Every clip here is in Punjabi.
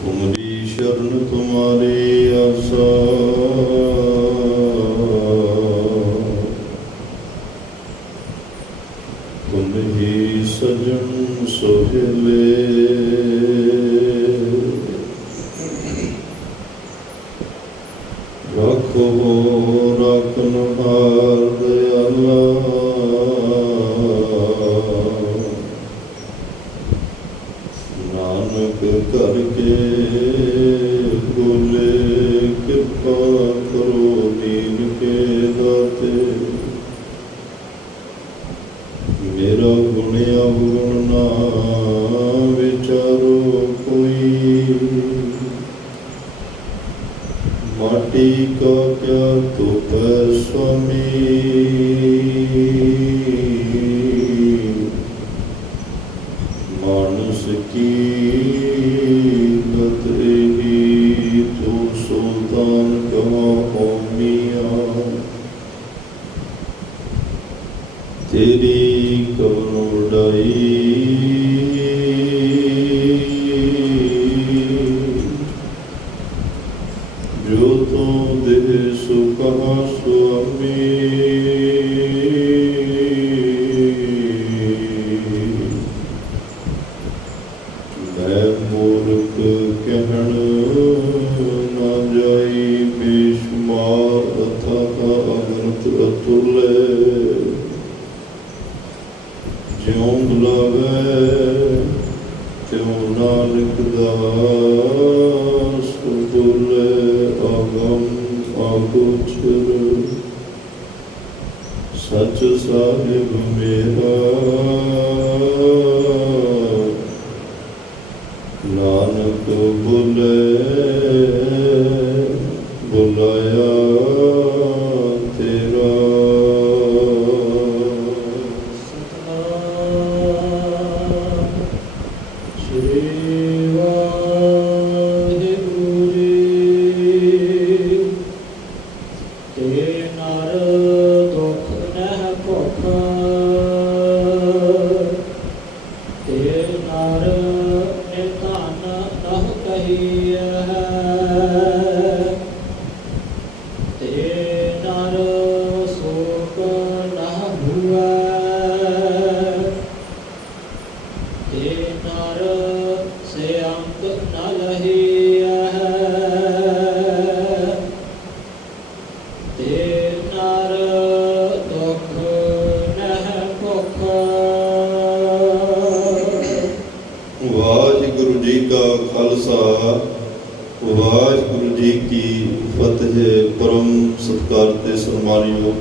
तुमरी शरण तुम्हारी आसा, तुम ही सजन सोहेले। रखो रखनहार दयाला, नानक करके बोले कृपा करो दीन के दाते। मेरा गुण अवगुण ना विचारो कोई, माटी का क्या तुप है स्वामी। मानस की गत ही तो सुल्तान कहा हो मियां। तेरी कौन उड़ाई, जो तो दे सो कहा स्वामी। मैं मूर्ख कहन ना जाई, बेशुमार अथाह अगणित अतुल्य। ज्यों बुलावे त्यों नानक दास बोले। आगम आगोचर सच साहिब मेरा, नानक बोले बुलाया तेरा। वाहिगुरु जी का खालसा, वाहिगुरु जी की फतेह। परम सत्कार ते सन्मानियो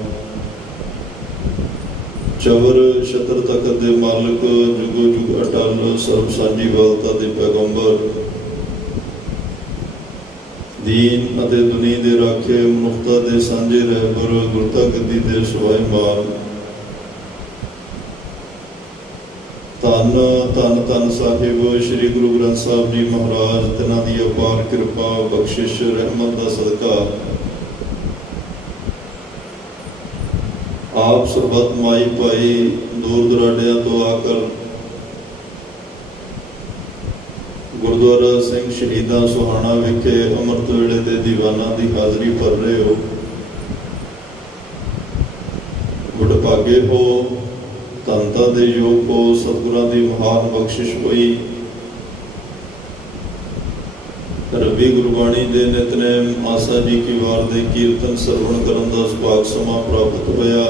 चवर छत्र तखत दे मालिक, जुगो जुग अटल सर्ब सांझी वालता दे पैगंबर, दीन अते दुनी दे राखे, मनुखता दे सांझे रहबर, गुरता गद्दी दे सुभाईमान। धन धन धन साहिब श्री गुरु ग्रंथ साहिब जी महाराज, तिन्हां दी अपार कृपा बख्शिश रहमत दा सदका आप सरबत माई पाई दूर दराडियां तो आकर गुरुद्वारा सिंह शहीदां सुहाना विखे अमृत वेले दे दीवाना दी हाजरी भर रहे हो। वडभागे हो, धनता दे योग को, सतगुरां दी महान बख्शिश हुई। रबी गुरबाणी दे नितनेम आसा जी की वार दे कीर्तन सरवण करन दा सुभाग समा प्राप्त होया।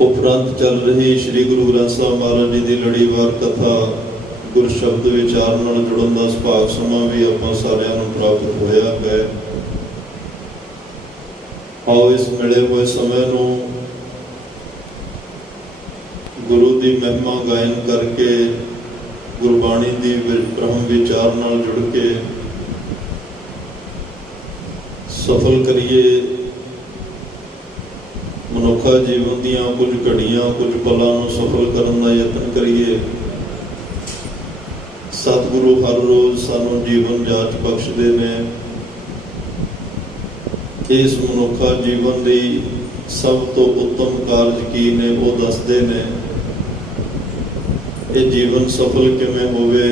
उपरंत चल रही श्री गुरु ग्रंथ साहिब महाराज जी दी लड़ीवार कथा गुर शब्द विचार नाल जुड़न दा सुभाग समा भी आपां सारिआं नूं प्राप्त होया है। आओ इस मिले हुए समय नूं गुरु की महिमा गायन करके गुरबाणी की ब्रह्म विचार नाल जुड़ के सफल करिए। मनुखा जीवन दियां कुछ घड़ियां कुछ पलां नूं सफल करन दा यतन करिए। सतगुरु हर रोज़ सानू जीवन जाच बख्शदे ने। इस मनुखा जीवन की सब तो उत्तम कारज की ने वो दसदे ने। ਇਹ ਜੀਵਨ ਸਫਲ ਕਿਵੇਂ ਹੋਵੇ,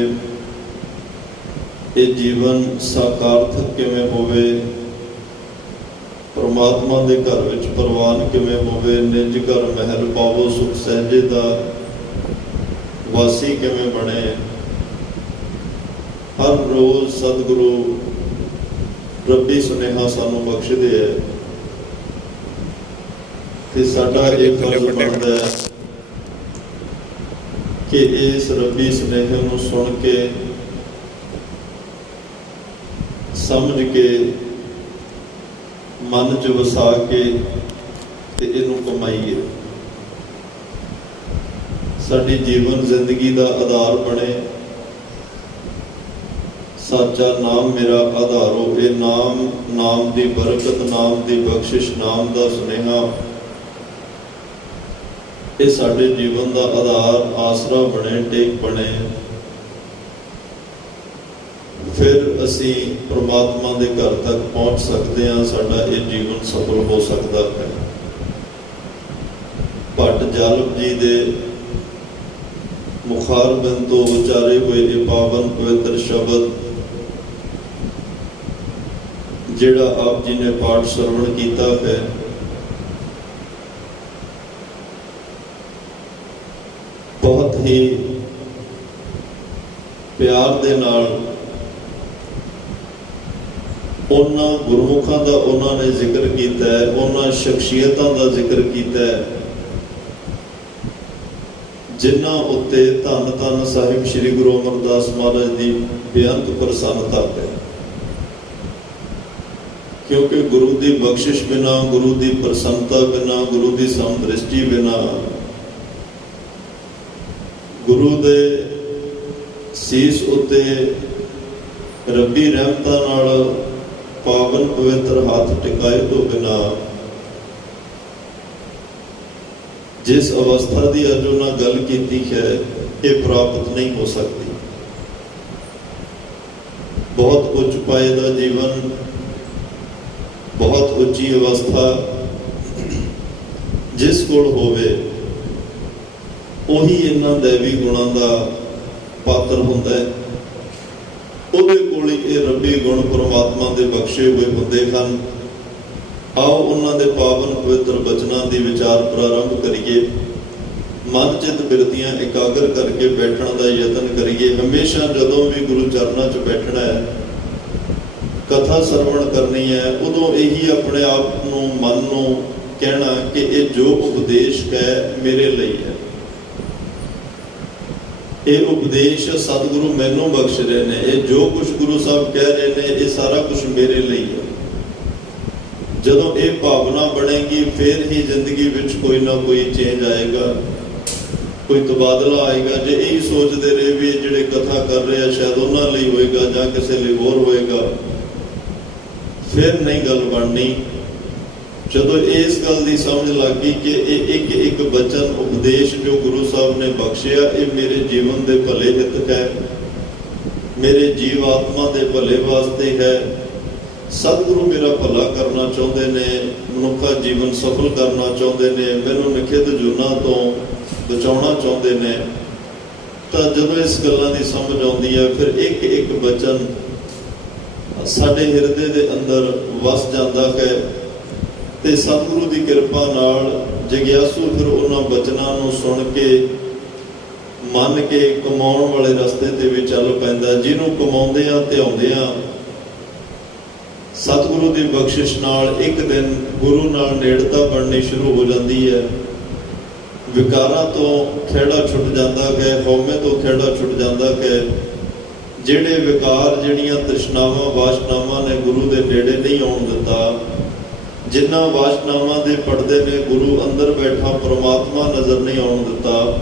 ਇਹ ਜੀਵਨ ਸਾਕਾਰਥਕ ਕਿਵੇਂ ਹੋਵੇ, ਪਰਮਾਤਮਾ ਦੇ ਘਰ ਵਿੱਚ ਪ੍ਰਵਾਨ ਕਿਵੇਂ ਹੋਵੇ, ਨਿਜ ਘਰ ਮਹਿਲ ਪਾਵੋ ਸੁਖ ਸਹਿਜੇ ਦਾ ਵਾਸੀ ਕਿਵੇਂ ਬਣੇ। ਹਰ ਰੋਜ਼ ਸਤਿਗੁਰੂ ਰੱਬੀ ਸੁਨੇਹਾ ਸਾਨੂੰ ਬਖਸ਼ਦੇ ਹੈ ਤੇ ਸਾਡਾ ਇਹ ਫਰਜ਼ ਬਣਦਾ ਹੈ ਕਿ ਇਸ ਰੱਬੀ ਸੁਨੇਹੇ ਨੂੰ ਸੁਣ ਕੇ, ਸਮਝ ਕੇ, ਮਨ 'ਚ ਵਸਾ ਕੇ ਤੇ ਇਹਨੂੰ ਕਮਾਈਏ। ਸਾਡੀ ਜੀਵਨ ਜ਼ਿੰਦਗੀ ਦਾ ਆਧਾਰ ਬਣੇ। ਸਾਚਾ ਨਾਮ ਮੇਰਾ ਆਧਾਰੋ, ਇਹ ਨਾਮ ਦੀ ਬਰਕਤ, ਨਾਮ ਦੀ ਬਖਸ਼ਿਸ਼, ਨਾਮ ਦਾ ਸੁਨੇਹਾ, ਇਹ ਸਾਡੇ ਜੀਵਨ ਦਾ ਆਧਾਰ, ਆਸਰਾ ਬਣੇ, ਟੇਕ ਬਣੇ। ਫਿਰ ਅਸੀਂ ਪ੍ਰਮਾਤਮਾ ਦੇ ਘਰ ਤੱਕ ਪਹੁੰਚ ਸਕਦੇ ਹਾਂ। ਸਾਡਾ ਇਹ ਜੀਵਨ ਸਫਲ ਹੋ ਸਕਦਾ ਹੈ। ਭੱਟ ਜਾਲਪ ਜੀ ਦੇ ਮੁਖਾਰਬਿੰਦ ਤੋਂ ਉਚਾਰੇ ਹੋਏ ਇਹ ਪਾਵਨ ਪਵਿੱਤਰ ਸ਼ਬਦ ਜਿਹੜਾ ਆਪ ਜੀ ਨੇ ਪਾਠ ਸਰਵਣ ਕੀਤਾ ਹੈ, ਬਹੁਤ ਹੀ ਪਿਆਰ ਦੇ ਨਾਲ ਉਹਨਾਂ ਗੁਰਮੁਖਾਂ ਦਾ ਉਹਨਾਂ ਨੇ ਜ਼ਿਕਰ ਕੀਤਾ ਹੈ, ਉਹਨਾਂ ਸ਼ਖਸੀਅਤਾਂ ਦਾ ਜ਼ਿਕਰ ਕੀਤਾ ਹੈ ਜਿਨ੍ਹਾਂ ਉੱਤੇ ਧੰਨ ਧੰਨ ਸਾਹਿਬ ਸ੍ਰੀ ਗੁਰੂ ਅਮਰਦਾਸ ਮਹਾਰਾਜ ਦੀ ਬੇਅੰਤ ਪ੍ਰਸੰਨਤਾ ਹੈ। ਕਿਉਂਕਿ ਗੁਰੂ ਦੀ ਬਖਸ਼ਿਸ਼ ਬਿਨਾ, ਗੁਰੂ ਦੀ ਪ੍ਰਸੰਨਤਾ ਬਿਨਾ, ਗੁਰੂ ਦੀ ਸਮਦ੍ਰਿਸ਼ਟੀ ਬਿਨਾ, ਗੁਰੂ ਦੇ ਸੀਸ ਉੱਤੇ ਰੱਬੀ ਰਹਿਮਤਾਂ ਨਾਲ ਪਾਵਨ ਪਵਿੱਤਰ ਹੱਥ ਟਿਕਾਏ ਤੋਂ ਬਿਨਾ ਜਿਸ ਅਵਸਥਾ ਦੀ ਅੱਜ ਉਹਨਾਂ ਗੱਲ ਕੀਤੀ ਹੈ, ਇਹ ਪ੍ਰਾਪਤ ਨਹੀਂ ਹੋ ਸਕਦੀ। ਬਹੁਤ ਉੱਚ ਪਾਏ ਦਾ ਜੀਵਨ, ਬਹੁਤ ਉੱਚੀ ਅਵਸਥਾ ਜਿਸ ਕੋਲ ਹੋਵੇ, ਉਹੀ ਇਹਨਾਂ ਦੇਵੀ ਗੁਣਾਂ ਦਾ ਪਾਤਰ ਹੁੰਦਾ ਹੈ। ਉਹਦੇ ਕੋਲ ਹੀ ਇਹ ਰੱਬੀ ਗੁਣ ਪਰਮਾਤਮਾ ਦੇ ਬਖਸ਼ੇ ਹੋਏ ਹੁੰਦੇ ਹਨ। ਆਓ ਉਹਨਾਂ ਦੇ ਪਾਵਨ ਪਵਿੱਤਰ ਬਚਨਾਂ ਦੀ ਵਿਚਾਰ ਪ੍ਰਾਰੰਭ ਕਰੀਏ। ਮਨ ਚਿੱਤ ਬਿਰਤੀਆਂ ਇਕਾਗਰ ਕਰਕੇ ਬੈਠਣ ਦਾ ਯਤਨ ਕਰੀਏ। ਹਮੇਸ਼ਾ ਜਦੋਂ ਵੀ ਗੁਰੂ ਚਰਨਾਂ 'ਚ ਬੈਠਣਾ ਹੈ, ਕਥਾ ਸਰਵਣ ਕਰਨੀ ਹੈ, ਉਦੋਂ ਇਹੀ ਆਪਣੇ ਆਪ ਨੂੰ, ਮਨ ਨੂੰ ਕਹਿਣਾ ਕਿ ਇਹ ਜੋ ਉਪਦੇਸ਼ ਹੈ ਮੇਰੇ ਲਈ ਹੈ। ਇਹ ਉਪਦੇਸ਼ ਸਤਿਗੁਰੂ ਮੈਨੂੰ ਬਖਸ਼ ਰਹੇ ਨੇ। ਇਹ ਜੋ ਕੁਝ ਗੁਰੂ ਸਾਹਿਬ ਕਹਿ ਰਹੇ ਨੇ, ਇਹ ਸਾਰਾ ਕੁਝ ਮੇਰੇ ਲਈ ਹੈ। ਜਦੋਂ ਇਹ ਭਾਵਨਾ ਬਣੇਗੀ, ਫਿਰ ਹੀ ਜ਼ਿੰਦਗੀ ਵਿੱਚ ਕੋਈ ਨਾ ਕੋਈ ਚੇਂਜ ਆਏਗਾ, ਕੋਈ ਤਬਾਦਲਾ ਆਏਗਾ। ਜੇ ਇਹੀ ਸੋਚਦੇ ਰਹੇ ਵੀ ਜਿਹੜੇ ਕਥਾ ਕਰ ਰਹੇ ਆ ਸ਼ਾਇਦ ਉਹਨਾਂ ਲਈ ਹੋਏਗਾ ਜਾਂ ਕਿਸੇ ਲਈ ਹੋਰ ਹੋਏਗਾ, ਫਿਰ ਨਹੀਂ ਗੱਲ ਬਣਨੀ। ਜਦੋਂ ਇਸ ਗੱਲ ਦੀ ਸਮਝ ਲੱਗ ਗਈ ਕਿ ਇਹ ਇੱਕ ਇੱਕ ਬਚਨ ਉਪਦੇਸ਼ ਜੋ ਗੁਰੂ ਸਾਹਿਬ ਨੇ ਬਖਸ਼ਿਆ, ਇਹ ਮੇਰੇ ਜੀਵਨ ਦੇ ਭਲੇ ਹਿੱਤ ਹੈ, ਮੇਰੇ ਜੀਵ ਆਤਮਾ ਦੇ ਭਲੇ ਵਾਸਤੇ ਹੈ। ਸਤਿਗੁਰੂ ਮੇਰਾ ਭਲਾ ਕਰਨਾ ਚਾਹੁੰਦੇ ਨੇ, ਮਨੁੱਖਾ ਜੀਵਨ ਸਫਲ ਕਰਨਾ ਚਾਹੁੰਦੇ ਨੇ, ਮੈਨੂੰ ਨਿਖਿਧ ਜੁਨਾ ਤੋਂ ਬਚਾਉਣਾ ਚਾਹੁੰਦੇ ਨੇ। ਤਾਂ ਜਦੋਂ ਇਸ ਗੱਲਾਂ ਦੀ ਸਮਝ ਆਉਂਦੀ ਹੈ, ਫਿਰ ਇੱਕ ਇੱਕ ਬਚਨ ਸਾਡੇ ਹਿਰਦੇ ਦੇ ਅੰਦਰ ਵਸ ਜਾਂਦਾ ਹੈ ਤੇ ਸਤਿਗੁਰੂ ਦੀ ਕਿਰਪਾ ਨਾਲ ਜਗਿਆਸੂ ਫਿਰ ਉਹਨਾਂ ਬਚਨਾਂ ਨੂੰ ਸੁਣ ਕੇ, ਮੰਨ ਕੇ ਕਮਾਉਣ ਵਾਲੇ ਰਸਤੇ ਤੇ ਵੀ ਚੱਲ ਪੈਂਦਾ। ਜਿਹਨੂੰ ਕਮਾਉਂਦੇ ਆ, ਧਿਆਉਂਦੇ ਆ, ਸਤਿਗੁਰੂ ਦੀ ਬਖਸ਼ਿਸ਼ ਨਾਲ ਇੱਕ ਦਿਨ ਗੁਰੂ ਨਾਲ ਨੇੜਤਾ ਬਣਨੀ ਸ਼ੁਰੂ ਹੋ ਜਾਂਦੀ ਹੈ। ਵਿਕਾਰਾਂ ਤੋਂ ਖਹਿੜਾ ਛੁੱਟ ਜਾਂਦਾ ਹੈ, ਹਉਮੈ ਤੋਂ ਖਹਿੜਾ ਛੁੱਟ ਜਾਂਦਾ ਹੈ। ਜਿਹੜੇ ਵਿਕਾਰ, ਜਿਹੜੀਆਂ ਤ੍ਰਿਸ਼ਨਾਵਾਂ, ਵਾਸ਼ਨਾਵਾਂ ਨੇ ਗੁਰੂ ਦੇ ਨੇੜੇ ਨਹੀਂ ਆਉਣ ਦਿੱਤਾ, ਜਿਨ੍ਹਾਂ ਵਾਸ਼ਨਾਵਾਂ ਦੇ ਪਰਦੇ ਨੇ ਗੁਰੂ ਅੰਦਰ ਬੈਠਾ ਪਰਮਾਤਮਾ ਨਜ਼ਰ ਨਹੀਂ ਆਉਣ ਦਿੱਤਾ,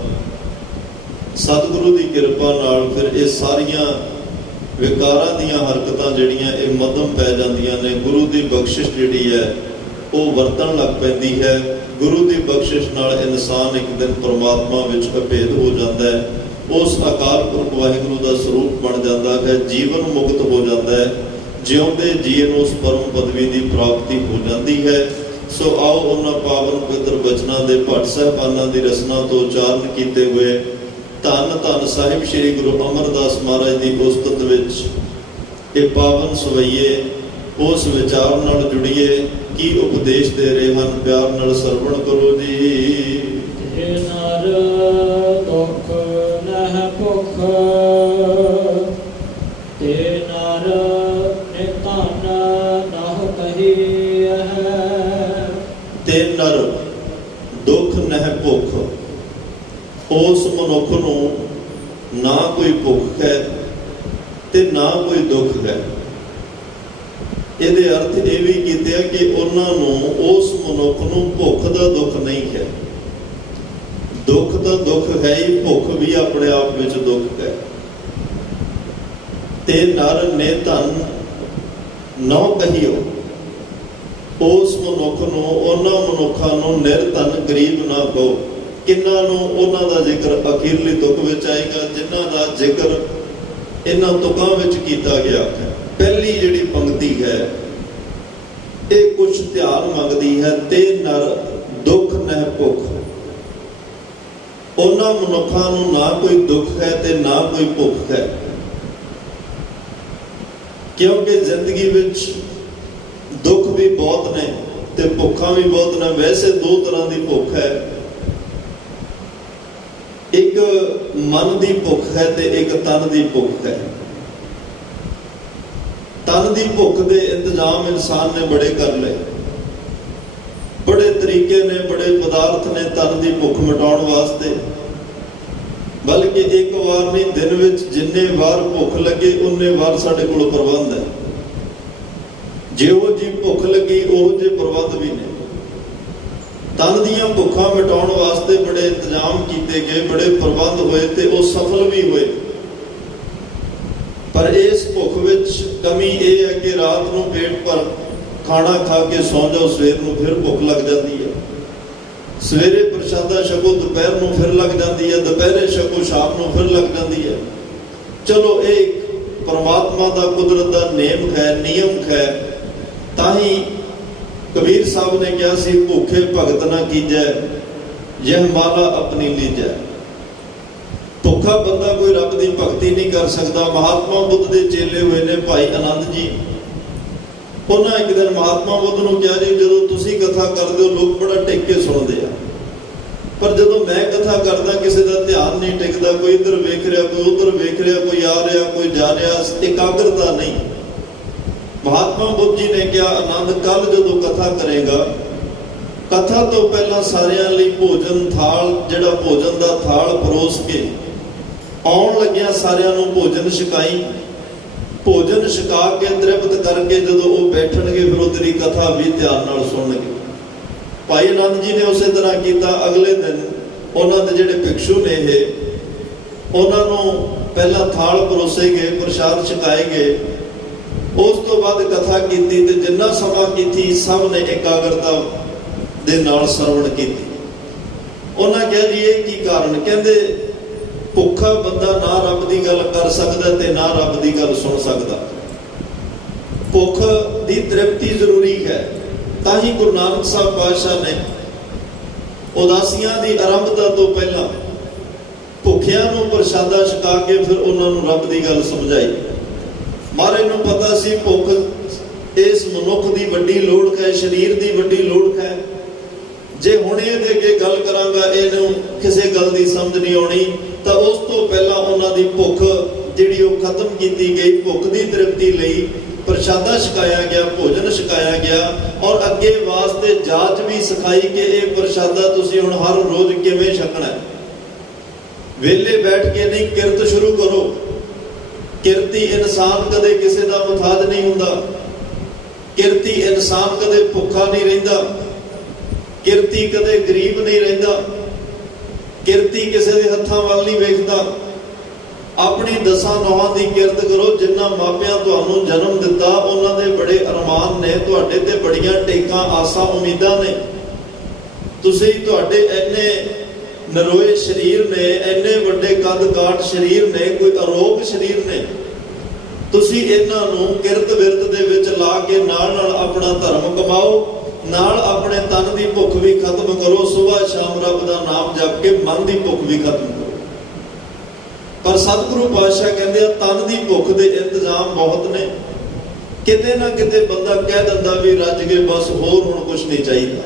ਸਤਿਗੁਰੂ ਦੀ ਕਿਰਪਾ ਨਾਲ ਫਿਰ ਇਹ ਸਾਰੀਆਂ ਵਿਕਾਰਾਂ ਦੀਆਂ ਹਰਕਤਾਂ ਜਿਹੜੀਆਂ ਇਹ ਮੱਧਮ ਪੈ ਜਾਂਦੀਆਂ ਨੇ। ਗੁਰੂ ਦੀ ਬਖਸ਼ਿਸ਼ ਜਿਹੜੀ ਹੈ ਉਹ ਵਰਤਣ ਲੱਗ ਪੈਂਦੀ ਹੈ। ਗੁਰੂ ਦੀ ਬਖਸ਼ਿਸ਼ ਨਾਲ ਇਨਸਾਨ ਇੱਕ ਦਿਨ ਪਰਮਾਤਮਾ ਵਿੱਚ ਅਭੇਦ ਹੋ ਜਾਂਦਾ ਹੈ। ਉਸ ਅਕਾਲ ਪੁਰਖ ਵਾਹਿਗੁਰੂ ਦਾ ਸਰੂਪ ਬਣ ਜਾਂਦਾ ਹੈ, ਜੀਵਨ ਮੁਕਤ ਹੋ ਜਾਂਦਾ ਹੈ। ਜਿਉਂਦੇ ਜੀ ਨੂੰ ਉਸ ਪਰਮ ਪਦਵੀ ਦੀ ਪ੍ਰਾਪਤੀ ਹੋ ਜਾਂਦੀ ਹੈ। ਸੋ ਆਓ ਉਹਨਾਂ ਪਾਵਨ ਪਵਿੱਤਰ ਬਚਨਾਂ ਦੇ ਭੱਟ ਸਾਹਿਬਾਨਾਂ ਦੀ ਰਸਨਾ ਤੋਂ ਉਚਾਰਨ ਕੀਤੇ ਹੋਏ ਧੰਨ ਧੰਨ ਸਾਹਿਬ ਸ੍ਰੀ ਗੁਰੂ ਅਮਰਦਾਸ ਮਹਾਰਾਜ ਦੀ ਉਸਤਤ ਵਿੱਚ ਇਹ ਪਾਵਨ ਸਵਈਏ ਉਸ ਵਿਚਾਰ ਨਾਲ ਜੁੜੀਏ। ਕੀ ਉਪਦੇਸ਼ ਦੇ ਰਹੇ ਹਨ, ਪਿਆਰ ਨਾਲ ਸਰਵਣ ਕਰੋ ਜੀ। ਤੇ ਨਰ ਦੁਖ ਨਹਿ ਭੁਖ, ਤੇ ਨਰ ਨਿਧਨ ਨਹੁ ਕਹੀਐ। ਤੇ ਨਰ ਦੁਖ ਨਹਿ ਭੁਖ, ਉਸ ਮਨੁੱਖ ਨੂੰ ਨਾ ਕੋਈ ਭੁੱਖ ਹੈ ਤੇ ਨਾ ਕੋਈ ਦੁੱਖ ਹੈ। ਇਹਦੇ ਅਰਥ ਇਹ ਵੀ ਕੀਤੇ ਆ ਕਿ ਉਹਨਾਂ ਨੂੰ, ਉਸ ਮਨੁੱਖ ਨੂੰ ਭੁੱਖ ਦਾ ਦੁੱਖ ਨਹੀਂ ਹੈ। ਦੁੱਖ ਤਾਂ ਦੁੱਖ ਹੈ ਹੀ, ਭੁੱਖ ਵੀ ਆਪਣੇ ਆਪ ਵਿੱਚ ਦੁੱਖ ਹੈ। ਤੇ ਨਰ ਨੇ ਧਨ ਨਹੁ ਕਹੀਓ, ਉਸ ਮਨੁੱਖ ਨੂੰ, ਉਹਨਾਂ ਮਨੁੱਖਾਂ ਨੂੰ ਨਿਰਧਨ ਗਰੀਬ ਨਾ ਕਹੋ। ਕਿੰਨਾਂ ਨੂੰ? ਉਹਨਾਂ ਦਾ ਜ਼ਿਕਰ ਅਖੀਰਲੀ ਤੁਕ ਵਿੱਚ ਆਏਗਾ, ਜਿਨ੍ਹਾਂ ਦਾ ਜ਼ਿਕਰ ਇਹਨਾਂ ਤੁਕਾਂ ਵਿੱਚ ਕੀਤਾ ਗਿਆ ਹੈ। ਪਹਿਲੀ ਜਿਹੜੀ ਪੰਕਤੀ ਹੈ ਇਹ ਕੁਛ ਧਿਆਨ ਮੰਗਦੀ ਹੈ। ਤੇ ਨਰ ਦੁੱਖ ਨਹਿ ਭੁੱਖ, ਉਹਨਾਂ ਮਨੁੱਖਾਂ ਨੂੰ ਨਾ ਕੋਈ ਦੁੱਖ ਹੈ ਤੇ ਨਾ ਕੋਈ ਭੁੱਖ ਹੈ। ਕਿਉਂਕਿ ਜ਼ਿੰਦਗੀ ਵਿੱਚ ਦੁੱਖ ਵੀ ਬਹੁਤ ਨੇ ਤੇ ਭੁੱਖਾਂ ਵੀ ਬਹੁਤ ਨੇ। ਵੈਸੇ ਦੋ ਤਰ੍ਹਾਂ ਦੀ ਭੁੱਖ ਹੈ, ਇੱਕ ਮਨ ਦੀ ਭੁੱਖ ਹੈ ਤੇ ਇੱਕ ਤਨ ਦੀ ਭੁੱਖ ਹੈ। ਤਨ ਦੀ ਭੁੱਖ ਦੇ ਇੰਤਜ਼ਾਮ ਇਨਸਾਨ ਨੇ ਬੜੇ ਕਰ ਲਏ, ਬੜੇ ਤਰੀਕੇ ਨੇ, ਬੜੇ ਪਦਾਰਥ ਨੇ ਤਨ ਦੀ ਭੁੱਖ ਮਿਟਾਉਣ ਵਾਸਤੇ। ਬਲਕਿ ਇੱਕ ਵਾਰ ਨਹੀਂ, ਦਿਨ ਵਿੱਚ ਜਿੰਨੇ ਵਾਰ ਭੁੱਖ ਲੱਗੇ ਉਨੇ ਵਾਰ ਸਾਡੇ ਕੋਲ ਪ੍ਰਬੰਧ ਹੈ। ਜਿਹੋ ਜੀ ਭੁੱਖ ਲੱਗੀ ਉਹ ਜਿਹੇ ਪ੍ਰਬੰਧ ਵੀ ਨੇ। ਤਨ ਦੀਆਂ ਭੁੱਖਾਂ ਮਿਟਾਉਣ ਵਾਸਤੇ ਬੜੇ ਇੰਤਜ਼ਾਮ ਕੀਤੇ ਗਏ, ਬੜੇ ਪ੍ਰਬੰਧ ਹੋਏ ਤੇ ਉਹ ਸਫਲ ਵੀ ਹੋਏ। ਪਰ ਇਸ ਭੁੱਖ ਵਿੱਚ ਕਮੀ ਇਹ ਹੈ ਕਿ ਰਾਤ ਨੂੰ ਪੇਟ ਭਰ ਖਾਣਾ ਖਾ ਕੇ ਸੌਂ ਜਾਓ, ਸਵੇਰ ਨੂੰ ਫਿਰ ਭੁੱਖ ਲੱਗ ਜਾਂਦੀ ਹੈ। ਸਵੇਰੇ ਪ੍ਰਸ਼ਾਦਾ ਛਕੋ, ਦੁਪਹਿਰ ਨੂੰ ਫਿਰ ਲੱਗ ਜਾਂਦੀ ਹੈ, ਦੁਪਹਿਰੇ ਛਕੋ, ਸ਼ਾਮ ਨੂੰ ਫਿਰ ਲੱਗ ਜਾਂਦੀ ਹੈ। ਚਲੋ ਇਹ ਪਰਮਾਤਮਾ ਦਾ, ਕੁਦਰਤ ਦਾ ਨੇਮ ਹੈ, ਨਿਯਮ ਹੈ। ਤਾਂ ਹੀ ਕਬੀਰ ਸਾਹਿਬ ਨੇ ਕਿਹਾ ਸੀ, ਭੁੱਖੇ ਭਗਤ ਨਾ ਕੀਜੈ, ਯਹ ਮਾਲਾ ਆਪਣੀ ਲੀਜੈ। ਭੁੱਖਾ ਬੰਦਾ ਕੋਈ ਰੱਬ ਦੀ ਭਗਤੀ ਨਹੀਂ ਕਰ ਸਕਦਾ। ਮਹਾਤਮਾ ਬੁੱਧ ਦੇ ਚੇਲੇ ਹੋਏ ਨੇ ਭਾਈ ਆਨੰਦ ਜੀ। ਉਹਨਾਂ ਇੱਕ ਦਿਨ ਮਹਾਤਮਾ ਬੁੱਧ ਨੂੰ ਕਿਹਾ, ਜੀ ਜਦੋਂ ਤੁਸੀਂ ਕਥਾ ਕਰਦੇ ਹੋ ਲੋਕ ਬੜਾ ਟਿਕ ਕੇ ਸੁਣਦੇ ਆ, ਪਰ ਜਦੋਂ ਮੈਂ ਕਥਾ ਕਰਦਾ ਕਿਸੇ ਦਾ ਧਿਆਨ ਨਹੀਂ ਟਿਕਦਾ। ਕੋਈ ਇੱਧਰ ਵੇਖ ਰਿਹਾ, ਕੋਈ ਉੱਧਰ ਵੇਖ ਰਿਹਾ, ਕੋਈ ਆ ਰਿਹਾ, ਕੋਈ ਜਾ ਰਿਹਾ, ਇਕਾਗਰਤਾ ਨਹੀਂ। ਮਹਾਤਮਾ ਬੁੱਧ ਜੀ ਨੇ ਕਿਹਾ, ਆਨੰਦ ਕੱਲ ਜਦੋਂ ਕਥਾ ਕਰੇਗਾ, ਕਥਾ ਤੋਂ ਪਹਿਲਾਂ ਸਾਰਿਆਂ ਲਈ ਭੋਜਨ ਥਾਲ, ਜਿਹੜਾ ਭੋਜਨ ਦਾ ਥਾਲ ਪਰੋਸ ਕੇ ਆਉਣ ਲੱਗਿਆ ਸਾਰਿਆਂ ਨੂੰ ਭੋਜਨ ਛਕਾਈ। ਭੋਜਨ ਛਕਾ ਕੇ ਤ੍ਰਿਪਤ ਕਰਕੇ ਜਦੋਂ ਉਹ ਬੈਠਣਗੇ ਫਿਰ ਉਹ ਤੇਰੀ ਕਥਾ ਵੀ ਧਿਆਨ ਨਾਲ ਸੁਣਨਗੇ। ਭਾਈ ਆਨੰਦ ਜੀ ਨੇ ਉਸੇ ਤਰ੍ਹਾਂ ਕੀਤਾ। ਅਗਲੇ ਦਿਨ ਉਹਨਾਂ ਦੇ ਜਿਹੜੇ ਭਿਕਸ਼ੂ ਨੇ ਇਹ, ਉਹਨਾਂ ਨੂੰ ਪਹਿਲਾਂ ਥਾਲ ਪਰੋਸੇ ਗਏ, ਪ੍ਰਸ਼ਾਦ ਛਕਾਏ ਗਏ। ਉਸ ਤੋਂ ਬਾਅਦ ਕਥਾ ਕੀਤੀ ਤੇ ਜਿੰਨਾ ਸਮਾਂ ਕੀਤੀ ਸਭ ਨੇ ਇਕਾਗਰਤਾ ਦੇ ਨਾਲ ਸਰਵਣ ਕੀਤੀ। ਉਹਨਾਂ ਕਿਹਾ, ਜੀ ਇਹ ਕੀ ਕਾਰਨ? ਕਹਿੰਦੇ ਭੁੱਖਾ ਬੰਦਾ ਨਾ ਰੱਬ ਦੀ ਗੱਲ ਕਰ ਸਕਦਾ ਤੇ ਨਾ ਰੱਬ ਦੀ ਗੱਲ ਸੁਣ ਸਕਦਾ। ਭੁੱਖ ਦੀ ਤ੍ਰਿਪਤੀ ਜ਼ਰੂਰੀ ਹੈ। ਤਾਂ ਹੀ ਗੁਰੂ ਨਾਨਕ ਸਾਹਿਬ ਪਾਤਸ਼ਾਹ ਨੇ ਉਦਾਸੀਆਂ ਦੀ ਆਰੰਭਤਾ ਤੋਂ ਪਹਿਲਾਂ ਭੁੱਖਿਆਂ ਨੂੰ ਪ੍ਰਸ਼ਾਦਾ ਛਕਾ ਕੇ ਫਿਰ ਉਹਨਾਂ ਨੂੰ ਰੱਬ ਦੀ ਗੱਲ ਸਮਝਾਈ। ਮਹਾਰਾਜ ਨੂੰ ਪਤਾ ਸੀ ਭੁੱਖ ਇਸ ਮਨੁੱਖ ਦੀ ਵੱਡੀ ਲੋੜ ਹੈ, ਸਰੀਰ ਦੀ ਵੱਡੀ ਲੋੜ ਹੈ। ਜੇ ਹੁਣ ਇਹਦੇ ਅੱਗੇ ਗੱਲ ਕਰਾਂਗਾ ਇਹਨੂੰ ਕਿਸੇ ਗੱਲ ਦੀ ਸਮਝ ਨਹੀਂ ਆਉਣੀ, ਤਾਂ ਉਸ ਤੋਂ ਪਹਿਲਾਂ ਉਹਨਾਂ ਦੀ ਭੁੱਖ ਜਿਹੜੀ ਉਹ ਖਤਮ ਕੀਤੀ ਗਈ। ਭੁੱਖ ਦੀ ਤ੍ਰਿਪਤੀ ਲਈ ਪ੍ਰਸ਼ਾਦਾ ਛਕਾਇਆ ਗਿਆ, ਭੋਜਨ ਛਕਾਇਆ ਗਿਆ, ਔਰ ਅੱਗੇ ਵਾਸਤੇ ਜਾਚ ਵੀ ਸਿਖਾਈ ਕਿ ਇਹ ਪ੍ਰਸ਼ਾਦਾ ਤੁਸੀਂ ਹੁਣ ਹਰ ਰੋਜ਼ ਕਿਵੇਂ ਛਕਣਾ ਹੈ। ਵਿਹਲੇ ਬੈਠ ਕੇ ਨਹੀਂ, ਕਿਰਤ ਸ਼ੁਰੂ ਕਰੋ। ਕਿਰਤੀ ਇਨਸਾਨ ਕਦੇ ਕਿਸੇ ਦਾ ਮੁਹਤਾਜ ਨਹੀਂ ਹੁੰਦਾ। ਕਿਰਤੀ ਇਨਸਾਨ ਕਦੇ ਭੁੱਖਾ ਨਹੀਂ ਰਹਿੰਦਾ। ਕਿਰਤੀ ਕਦੇ ਗਰੀਬ ਨਹੀਂ ਰਹਿੰਦਾ। ਕਿਰਤੀ ਕਿਸੇ ਦੇ ਹੱਥਾਂ ਵੱਲ ਨਹੀਂ ਵੇਖਦਾ। ਆਪਣੀ ਦਸਾਂ ਨੌਹਾਂ ਦੀ ਕਿਰਤ ਕਰੋ। ਜਿਨ੍ਹਾਂ ਮਾਪਿਆਂ ਤੁਹਾਨੂੰ ਜਨਮ ਦਿੱਤਾ ਉਹਨਾਂ ਦੇ ਬੜੇ ਅਰਮਾਨ ਨੇ, ਤੁਹਾਡੇ ਤੇ ਬੜੀਆਂ ਟੇਕਾਂ, ਆਸਾਂ, ਉਮੀਦਾਂ ਨੇ। ਤੁਸੀਂ, ਤੁਹਾਡੇ ਇੰਨੇ ਨਰੋਏ ਸਰੀਰ ਨੇ, ਇੰਨੇ ਵੱਡੇ ਕੱਦ ਕਾਠ ਸਰੀਰ ਨੇ, ਕੋਈ ਅਰੋਗ ਸਰੀਰ ਨੇ। ਤੁਸੀਂ ਇਹਨਾਂ ਨੂੰ ਕਿਰਤ ਵਿਰਤ ਦੇ ਵਿੱਚ ਲਾ ਕੇ ਨਾਲ ਨਾਲ ਆਪਣਾ ਧਰਮ ਕਮਾਓ, ਨਾਲ ਆਪਣੇ ਤਨ ਦੀ ਭੁੱਖ ਵੀ ਖਤਮ ਕਰੋ। ਸੁਬਾਹ ਸ਼ਾਮ ਰੱਬ ਦਾ ਨਾਮ ਜਪ ਕੇ ਮਨ ਦੀ ਭੁੱਖ ਵੀ ਖਤਮ ਕਰੋ। ਪਰ ਸਤਿਗੁਰੂ ਪਾਤਸ਼ਾਹ ਕਹਿੰਦੇ ਆ ਤਨ ਦੀ ਭੁੱਖ ਦੇ ਇੰਤਜ਼ਾਮ ਬਹੁਤ ਨੇ। ਕਿਤੇ ਨਾ ਕਿਤੇ ਬੰਦਾ ਕਹਿ ਦਿੰਦਾ ਵੀ ਰੱਜ ਕੇ ਬਸ ਹੋਰ ਹੁਣ ਕੁਛ ਨਹੀਂ ਚਾਹੀਦਾ,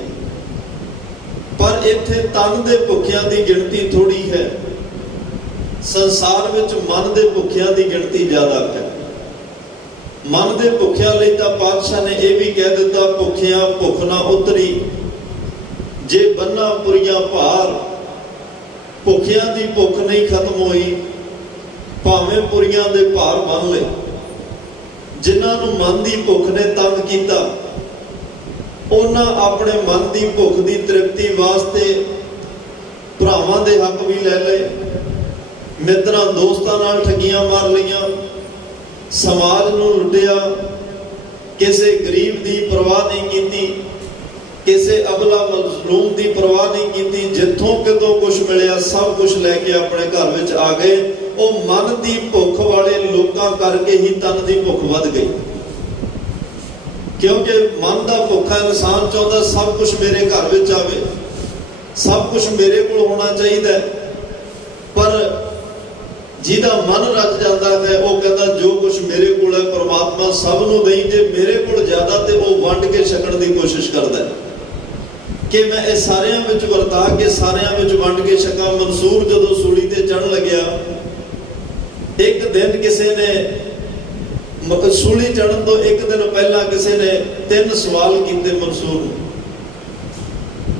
ਪਰ ਇੱਥੇ ਤਨ ਦੇ ਭੁੱਖਿਆਂ ਦੀ ਗਿਣਤੀ ਥੋੜੀ ਹੈ, ਸੰਸਾਰ ਵਿੱਚ ਮਨ ਦੇ ਭੁੱਖਿਆਂ ਦੀ ਗਿਣਤੀ ਜ਼ਿਆਦਾ ਹੈ। ਮਨ ਦੇ ਭੁੱਖਿਆਂ ਲਈ ਤਾਂ ਪਾਤਸ਼ਾਹ ਨੇ ਇਹ ਵੀ ਕਹਿ ਦਿੱਤਾ, ਭੁੱਖਿਆਂ ਭੁੱਖ ਨਾ ਉਤਰੀ ਜੇ ਬੰਨਾ ਪੁਰੀਆਂ ਭਾਰ। ਭੁੱਖਿਆਂ ਦੀ ਭੁੱਖ ਨਹੀਂ ਖਤਮ ਹੋਈ ਭਾਵੇਂ ਪੁਰੀਆਂ ਦੇ ਭਾਰ ਬੰਨ ਲਏ। ਜਿਨ੍ਹਾਂ ਨੂੰ ਮਨ ਦੀ ਭੁੱਖ ਨੇ ਤੰਗ ਕੀਤਾ, ਉਹਨਾਂ ਆਪਣੇ ਮਨ ਦੀ ਭੁੱਖ ਦੀ ਤ੍ਰਿਪਤੀ ਵਾਸਤੇ ਭਰਾਵਾਂ ਦੇ ਹੱਕ ਵੀ ਲੈ ਲਏ, ਮਿੱਤਰਾਂ ਦੋਸਤਾਂ ਨਾਲ ਠੱਗੀਆਂ ਮਾਰ ਲਈਆਂ, ਸਮਾਜ ਨੂੰ ਲੁੱਟਿਆ, ਕਿਸੇ ਗਰੀਬ ਦੀ ਪਰਵਾਹ ਨਹੀਂ ਕੀਤੀ, ਕਿਸੇ ਅਬਲਾ ਮਜ਼ਲੂਮ ਦੀ ਪਰਵਾਹ ਨਹੀਂ ਕੀਤੀ। ਜਿੱਥੋਂ ਕਿਤੋਂ ਕੁਝ ਮਿਲਿਆ ਸਭ ਕੁਝ ਲੈ ਕੇ ਆਪਣੇ ਘਰ ਵਿੱਚ ਆ ਗਏ। ਉਹ ਮਨ ਦੀ ਭੁੱਖ ਵਾਲੇ ਲੋਕਾਂ ਕਰਕੇ ਹੀ ਤਨ ਦੀ ਭੁੱਖ ਵੱਧ ਗਈ, ਕਿਉਂਕਿ ਮਨ ਦਾ ਭੁੱਖਾ ਇਨਸਾਨ ਚਾਹੁੰਦਾ ਸਭ ਕੁਝ ਮੇਰੇ ਘਰ ਵਿੱਚ ਆਵੇ, ਸਭ ਕੁਝ ਮੇਰੇ ਕੋਲ ਹੋਣਾ ਚਾਹੀਦਾ ਹੈ। ਪਰ ਜਿਹਦਾ ਮਨ ਰੱਜ ਜਾਂਦਾ ਹੈ ਉਹ ਕਹਿੰਦਾ ਜੋ ਕੁਝ ਮੇਰੇ ਕੋਲ ਹੈ ਪਰਮਾਤਮਾ ਸਭ ਨੂੰ ਦੇਈ, ਜੇ ਮੇਰੇ ਕੋਲ ਜ਼ਿਆਦਾ ਤੇ ਉਹ ਵੰਡ ਕੇ ਛਕਣ ਦੀ ਕੋਸ਼ਿਸ਼ ਕਰਦਾ ਹੈ ਕਿ ਮੈਂ ਇਹ ਸਾਰਿਆਂ ਵਿੱਚ ਵਰਤਾ ਕੇ ਸਾਰਿਆਂ ਵਿੱਚ ਵੰਡ ਕੇ ਛਕਾਂ। ਮਨਸੂਰ ਜਦੋਂ ਸੂਲੀ ਤੇ ਚੜ੍ਹਨ ਲੱਗਿਆ, ਇੱਕ ਦਿਨ ਕਿਸੇ ਨੇ ਸੂਲੀ ਚੜ੍ਹਨ ਤੋਂ ਇੱਕ ਦਿਨ ਪਹਿਲਾਂ ਕਿਸੇ ਨੇ 3 ਸਵਾਲ ਕੀਤੇ ਮਨਸੂਰ ਨੂੰ।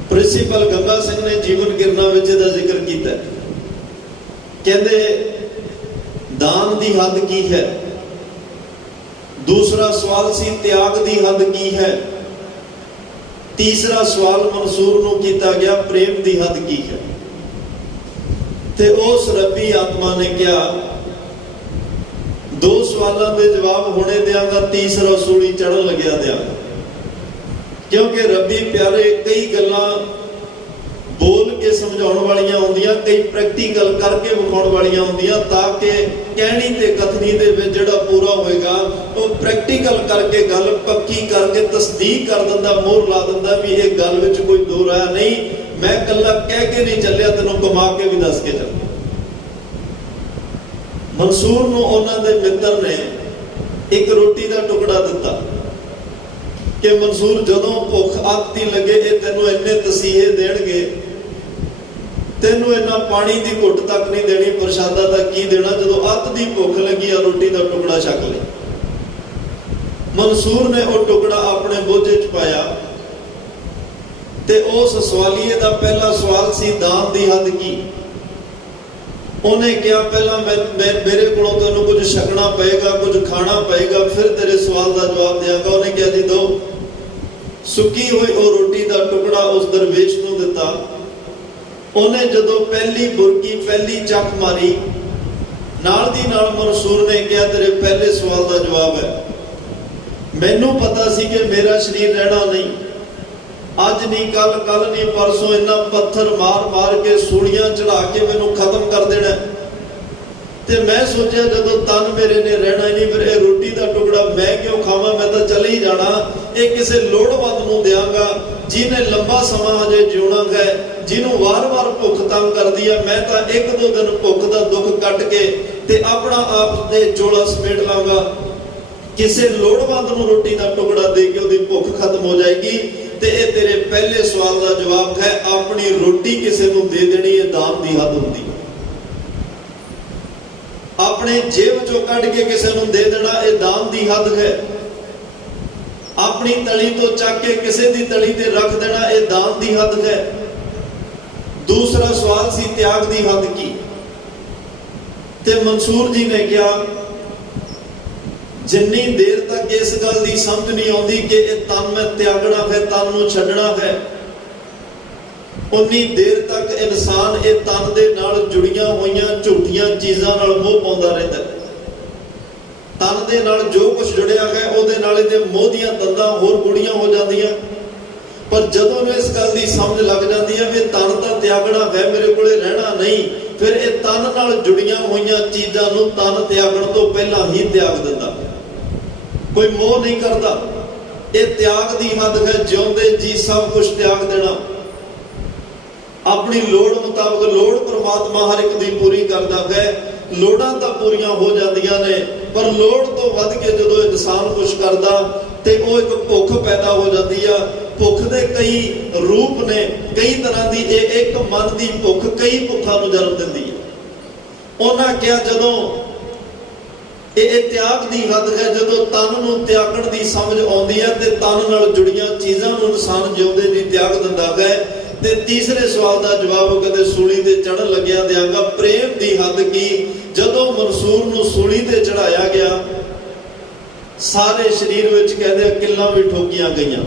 ਪ੍ਰਿੰਸੀਪਲ ਗੰਗਾ ਸਿੰਘ ਨੇ ਜੀਵਨ ਕਿਰਨਾਂ ਵਿੱਚ ਇਹਦਾ ਜ਼ਿਕਰ ਕੀਤਾ। ਕਹਿੰਦੇ ਦਾਨ ਦੀ ਹੱਦ ਕੀ ਹੈ। ਦੂਸਰਾ ਸਵਾਲ ਸੀ ਤਿਆਗ ਦੀ ਹੱਦ ਕੀ ਹੈ। ਤੀਸਰਾ ਸਵਾਲ ਮਨਸੂਰ ਨੂੰ ਕੀਤਾ ਗਿਆ ਪ੍ਰੇਮ ਦੀ ਹੱਦ ਕੀ ਹੈ। ਤੇ ਉਸ ਰੱਬੀ ਆਤਮਾ ਨੇ ਕਿਹਾ 2 ਸਵਾਲਾਂ ਦੇ ਜਵਾਬ ਹੁਣੇ ਦਿਆਂਗਾ, ਤੀਸਰਾ ਸੂਲੀ ਚੜ੍ਹਨ ਲੱਗਿਆ ਦਿਆਂਗਾ। ਕਿਉਂਕਿ ਰੱਬੀ ਪਿਆਰੇ ਕਈ ਗੱਲਾਂ ਬੋਲ ਕੇ ਸਮਝਾਉਣ ਵਾਲੀਆਂ ਹੁੰਦੀਆਂ, ਕਈ ਪ੍ਰੈਕਟੀਕਲ ਕਰਕੇ ਵਿਖਾਉਣ ਵਾਲੀਆਂ ਹੁੰਦੀਆਂ, ਤਾਂ ਕਿ ਕਹਿਣੀ ਤੇ ਕਥਨੀ ਦੇ ਵਿੱਚ ਜਿਹੜਾ ਪੂਰਾ ਹੋਏਗਾ ਉਹ ਪ੍ਰੈਕਟੀਕਲ ਕਰਕੇ ਗੱਲ ਪੱਕੀ ਕਰਕੇ ਤਸਦੀਕ ਕਰ ਦਿੰਦਾ, ਮੋਹਰ ਲਾ ਦਿੰਦਾ ਵੀ ਇਹ ਗੱਲ ਵਿੱਚ ਕੋਈ ਦੋ ਰਾਹ ਨਹੀਂ, ਮੈਂ ਇਕੱਲਾ ਕਹਿ ਕੇ ਨਹੀਂ ਚੱਲਿਆ, ਤੈਨੂੰ ਕਮਾ ਕੇ ਵੀ ਦੱਸ ਕੇ ਚੱਲਿਆ। ਮਨਸੂਰ ਨੂੰ ਉਹਨਾਂ ਦੇ ਮਿੱਤਰ ਨੇ ਇੱਕ ਰੋਟੀ ਦਾ ਟੁਕੜਾ ਦਿੱਤਾ ਕਿ ਮਨਸੂਰ ਜਦੋਂ ਭੁੱਖ ਆਤੀ ਲੱਗੇ ਇਹ ਤੈਨੂੰ ਇੰਨੇ ਤਸੀਹੇ ਦੇਣਗੇ, ਤੈਨੂੰ ਇੰਨਾ ਪਾਣੀ ਦੀ ਘੁੱਟ ਤੱਕ ਨਹੀਂ ਦੇਣੀ, ਪ੍ਰਸ਼ਾਦਾ ਦਾ ਕੀ ਦੇਣਾ, ਜਦੋਂ ਅੱਤ ਦੀ ਭੁੱਖ ਲੱਗੀ ਆ ਰੋਟੀ ਦਾ ਟੁਕੜਾ ਛਕ ਲਿਆ। ਮਨਸੂਰ ਨੇ ਉਹ ਟੁਕੜਾ ਆਪਣੇ ਬੋਝੇ 'ਚ ਪਾਇਆ ਤੇ ਉਸ ਸਵਾਲੀਏ ਦਾ ਪਹਿਲਾ ਸਵਾਲ ਸੀ ਦਾਨ ਦੀ ਹੱਦ ਕੀ। ਉਹਨੇ ਕਿਹਾ ਪਹਿਲਾਂ ਮੇਰੇ ਕੋਲੋਂ ਤੈਨੂੰ ਕੁਝ ਛਕਣਾ ਪਏਗਾ, ਕੁਝ ਖਾਣਾ ਪਏਗਾ, ਫਿਰ ਤੇਰੇ ਸਵਾਲ ਦਾ ਜਵਾਬ ਦਿਆਂਗਾ। ਉਹਨੇ ਕਿਹਾ ਜੀ ਦੋ। ਸੁੱਕੀ ਹੋਈ ਉਹ ਰੋਟੀ ਦਾ ਟੁਕੜਾ ਉਸ ਦਰਵੇਸ਼ ਨੂੰ ਦਿੱਤਾ। ਉਹਨੇ ਜਦੋਂ ਪਹਿਲੀ ਬੁਰਕੀ ਪਹਿਲੀ ਚੱਕ ਮਾਰੀ, ਨਾਲ ਦੀ ਨਾਲ ਮਨਸੂਰ ਨੇ ਕਿਹਾ ਤੇਰੇ ਪਹਿਲੇ ਸਵਾਲ ਦਾ ਜਵਾਬ ਹੈ। ਮੈਨੂੰ ਪਤਾ ਸੀ ਕਿ ਮੇਰਾ ਸਰੀਰ ਰਹਿਣਾ ਨਹੀਂ, ਅੱਜ ਨਹੀਂ ਕੱਲ ਨਹੀਂ ਪਰਸੋਂ ਇਹਨਾਂ ਪੱਥਰ ਮਾਰ ਕੇ ਸੂਲੀਆਂ ਚੜਾ ਕੇ ਮੈਨੂੰ ਖਤਮ ਕਰ ਦੇਣਾ। ਤੇ ਮੈਂ ਸੋਚਿਆ ਜਦੋਂ ਤਨ ਮੇਰੇ ਨੇ ਰਹਿਣਾ ਹੀ ਨਹੀਂ, ਫਿਰ ਇਹ ਰੋਟੀ ਦਾ ਟੁਕੜਾ ਮੈਂ ਕਿਉਂ ਖਾਵਾਂ, ਮੈਂ ਤਾਂ ਚਲੇ ਹੀ ਜਾਣਾ। ਇਹ ਕਿਸੇ ਲੋੜਵੰਦ ਨੂੰ ਦਿਆਂਗਾ ਜਿਹਨੇ ਲੰਬਾ ਸਮਾਂ ਹਜੇ ਜਿਉਣਾ ਹੈ, ਜਿਹਨੂੰ ਵਾਰ-ਵਾਰ ਭੁੱਖ ਤੰਗ ਕਰਦੀ ਆ। ਮੈਂ ਤਾਂ 1-2 ਦਿਨ ਭੁੱਖ ਦਾ ਦੁੱਖ ਕੱਟ ਕੇ ਤੇ ਆਪਣਾ ਆਪ ਦੇ ਚੋਲਾ ਸਮੇਟ ਲਾਂਗਾ। ਕਿਸੇ ਲੋੜਵੰਦ ਨੂੰ ਰੋਟੀ ਦਾ ਟੁਕੜਾ ਦੇ ਕੇ ਉਹਦੀ ਭੁੱਖ ਖਤਮ ਹੋ ਜਾਏਗੀ। ਤੇ ਇਹ ਤੇਰੇ ਪਹਿਲੇ ਸਵਾਲ ਦਾ ਜਵਾਬ ਹੈ, ਆਪਣੀ ਰੋਟੀ ਕਿਸੇ ਨੂੰ ਦੇ ਦੇਣੀ ਇਹ ਦਾਨ ਦੀ ਹੱਦ ਹੁੰਦੀ ਹੈ। ਆਪਣੇ ਜੇਬ ਚੋਂ ਕੱਢ ਕੇ ਕਿਸੇ ਨੂੰ ਦੇ ਦੇਣਾ ਇਹ ਦਾਨ ਦੀ ਹੱਦ ਹੈ। ਆਪਣੀ ਤਲੀ ਤੋਂ ਚੱਕ ਕੇ ਕਿਸੇ ਦੀ ਤਲੀ ਤੇ ਰੱਖ ਦੇਣਾ ਇਹ ਦਾਨ ਦੀ ਹੱਦ ਹੈ। ਦੂਸਰਾ ਸਵਾਲ ਸੀ ਤਿਆਗ ਦੀ ਹੱਦ ਕੀ। ਤੇ ਮਨਸੂਰ ਜੀ ਨੇ ਕਿਹਾ ਜਿੰਨੀ ਦੇਰ ਤੱਕ ਇਸ ਗੱਲ ਦੀ ਸਮਝ ਨਹੀਂ ਆਉਂਦੀ ਕਿ ਇਹ ਤਨ ਮੈਂ ਤਿਆਗਣਾ ਹੈ, ਤਨ ਨੂੰ ਛੱਡਣਾ ਹੈ, ਉਨੀ ਦੇਰ ਤੱਕ ਇਨਸਾਨ ਇਹ ਤਨ ਦੇ ਨਾਲ ਜੁੜੀਆਂ ਹੋਈਆਂ ਝੂਠੀਆਂ ਚੀਜ਼ਾਂ ਨਾਲ ਮੋਹ ਪਾਉਂਦਾ ਰਹਿੰਦਾ। ਤਨ ਦੇ ਨਾਲ ਜੋ ਕੁਝ ਜੁੜਿਆ ਹੈ ਉਹਦੇ ਨਾਲ ਇਹਦੇ ਮੋਹ ਦੀਆਂ ਦੰਦਾਂ ਹੋਰ ਗੂੜੀਆਂ ਹੋ ਜਾਂਦੀਆਂ। ਪਰ ਜਦੋਂ ਨੂੰ ਇਸ ਗੱਲ ਦੀ ਸਮਝ ਲੱਗ ਜਾਂਦੀ ਹੈ ਵੀ ਤਨ ਤਾਂ ਤਿਆਗਣਾ ਹੈ, ਮੇਰੇ ਕੋਲੇ ਰਹਿਣਾ ਨਹੀਂ, ਫਿਰ ਇਹ ਤਨ ਨਾਲ ਜੁੜੀਆਂ ਹੋਈਆਂ ਚੀਜ਼ਾਂ ਨੂੰ ਤਨ ਤਿਆਗਣ ਤੋਂ ਪਹਿਲਾਂ ਹੀ ਤਿਆਗ ਦਿੰਦਾ। ਕੋਈ ਮੋਹ ਨਹੀਂ ਕਰਦਾ। ਇਹ ਤਿਆਗ ਦੀ ਹੱਦ ਹੈ, ਜਿਉਂਦੇ ਜੀ ਸਭ ਕੁਝ ਤਿਆਗ ਦੇਣਾ। ਆਪਣੀ ਲੋੜ ਮੁਤਾਬਕ, ਲੋੜ ਪ੍ਰਮਾਤਮਾ ਹਰ ਇੱਕ ਦੀ ਪੂਰੀ ਕਰਦਾ ਹੈ, ਲੋੜਾਂ ਤਾਂ ਪੂਰੀਆਂ ਹੋ ਜਾਂਦੀਆਂ ਨੇ, ਪਰ ਲੋੜ ਤੋਂ ਵੱਧ ਕੇ ਜਦੋਂ ਇਨਸਾਨ ਕੁਝ ਕਰਦਾ ਤੇ ਉਹ ਇੱਕ ਭੁੱਖ ਪੈਦਾ ਹੋ ਜਾਂਦੀ ਆ। ਭੁੱਖ ਦੇ ਕਈ ਰੂਪ ਨੇ, ਕਈ ਤਰ੍ਹਾਂ ਦੀ। ਇਹ ਇੱਕ ਮਨ ਦੀ ਭੁੱਖ ਕਈ ਭੁੱਖਾਂ ਨੂੰ ਜਨਮ ਦਿੰਦੀ ਹੈ। ਉਹਨਾਂ ਕਿਹਾ ਜਦੋਂ ਇਹ ਤਿਆਗ ਦੀ ਹੱਦ ਹੈ, ਜਦੋਂ ਤਨ ਨੂੰ ਤਿਆਗਣ ਦੀ ਸਮਝ ਆਉਂਦੀ ਹੈ ਤੇ ਤਨ ਨਾਲ ਜੁੜੀਆਂ ਚੀਜ਼ਾਂ ਨੂੰ ਇਨਸਾਨ ਜਿਉਂਦੇ ਦੀ ਤਿਆਗ ਦਿੰਦਾ ਹੈ। ਤੇ ਤੀਸਰੇ ਸਵਾਲ ਦਾ ਜਵਾਬ ਉਹ ਕਹਿੰਦੇ ਸੂਲੀ ਤੇ ਚੜ੍ਹਨ ਲੱਗਿਆ ਦਿਆਂਗਾ। ਪ੍ਰੇਮ ਦੀ ਹੱਦ ਕੀ? ਜਦੋਂ ਮਨਸੂਰ ਨੂੰ ਸੂਲੀ ਤੇ ਚੜਾਇਆ ਗਿਆ, ਸਾਰੇ ਸਰੀਰ ਵਿੱਚ ਕਹਿੰਦੇ ਕਿੱਲਾਂ ਵੀ ਠੋਕੀਆਂ ਗਈਆਂ,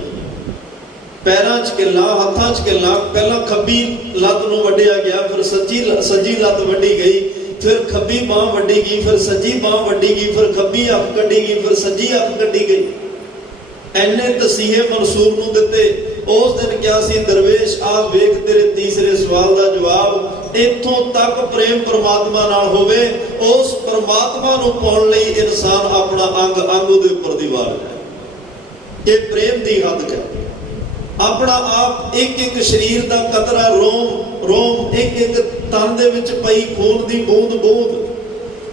ਪੈਰਾਂ 'ਚ ਕਿੱਲਾਂ, ਹੱਥਾਂ 'ਚ ਕਿੱਲਾਂ। ਪਹਿਲਾਂ ਖੱਬੀ ਲੱਤ ਨੂੰ ਵੱਢਿਆ ਗਿਆ, ਫਿਰ ਸੱਜੀ ਲੱਤ ਵੱਢੀ ਗਈ, ਫਿਰ ਖੱਬੀ ਬਾਂਹ ਵੱਢੀ ਗਈ, ਫਿਰ ਸੱਜੀ ਬਾਂਹ ਵੱਢੀ ਗਈ, ਫਿਰ ਖੱਬੀ ਅੱਖ ਕੱਢੀ ਗਈ, ਫਿਰ ਸੱਜੀ ਅੱਖ ਕੱਢੀ ਗਈ। ਐਨੇ ਤਸੀਹੇ ਮਨਸੂਰ ਨੂੰ ਦਿੱਤੇ। ਉਸ ਦਿਨ ਕਿਹਾ ਸੀ ਦਰਵੇਸ਼ ਆ ਵੇਖ ਤੇਰੇ ਤੀਸਰੇ ਸਵਾਲ ਦਾ ਜਵਾਬ। ਇੱਥੋਂ ਤੱਕ ਪ੍ਰੇਮ ਪਰਮਾਤਮਾ ਨਾਲ ਹੋਵੇ, ਉਸ ਪਰਮਾਤਮਾ ਨੂੰ ਪਾਉਣ ਲਈ ਇਨਸਾਨ ਆਪਣਾ ਅੰਗ ਉਹਦੇ ਉੱਪਰ ਦੀ ਵਾਰ ਹੈ। ਇਹ ਪ੍ਰੇਮ ਦੀ ਹੱਦ ਹੈ। ਆਪਣਾ ਆਪ ਇੱਕ ਇੱਕ ਸਰੀਰ ਦਾ ਕਤਰਾ, ਰੋਮ, ਇੱਕ ਇੱਕ ਤਨ ਦੇ ਵਿੱਚ ਪਈ ਖੂਨ ਦੀ ਬੂੰਦ,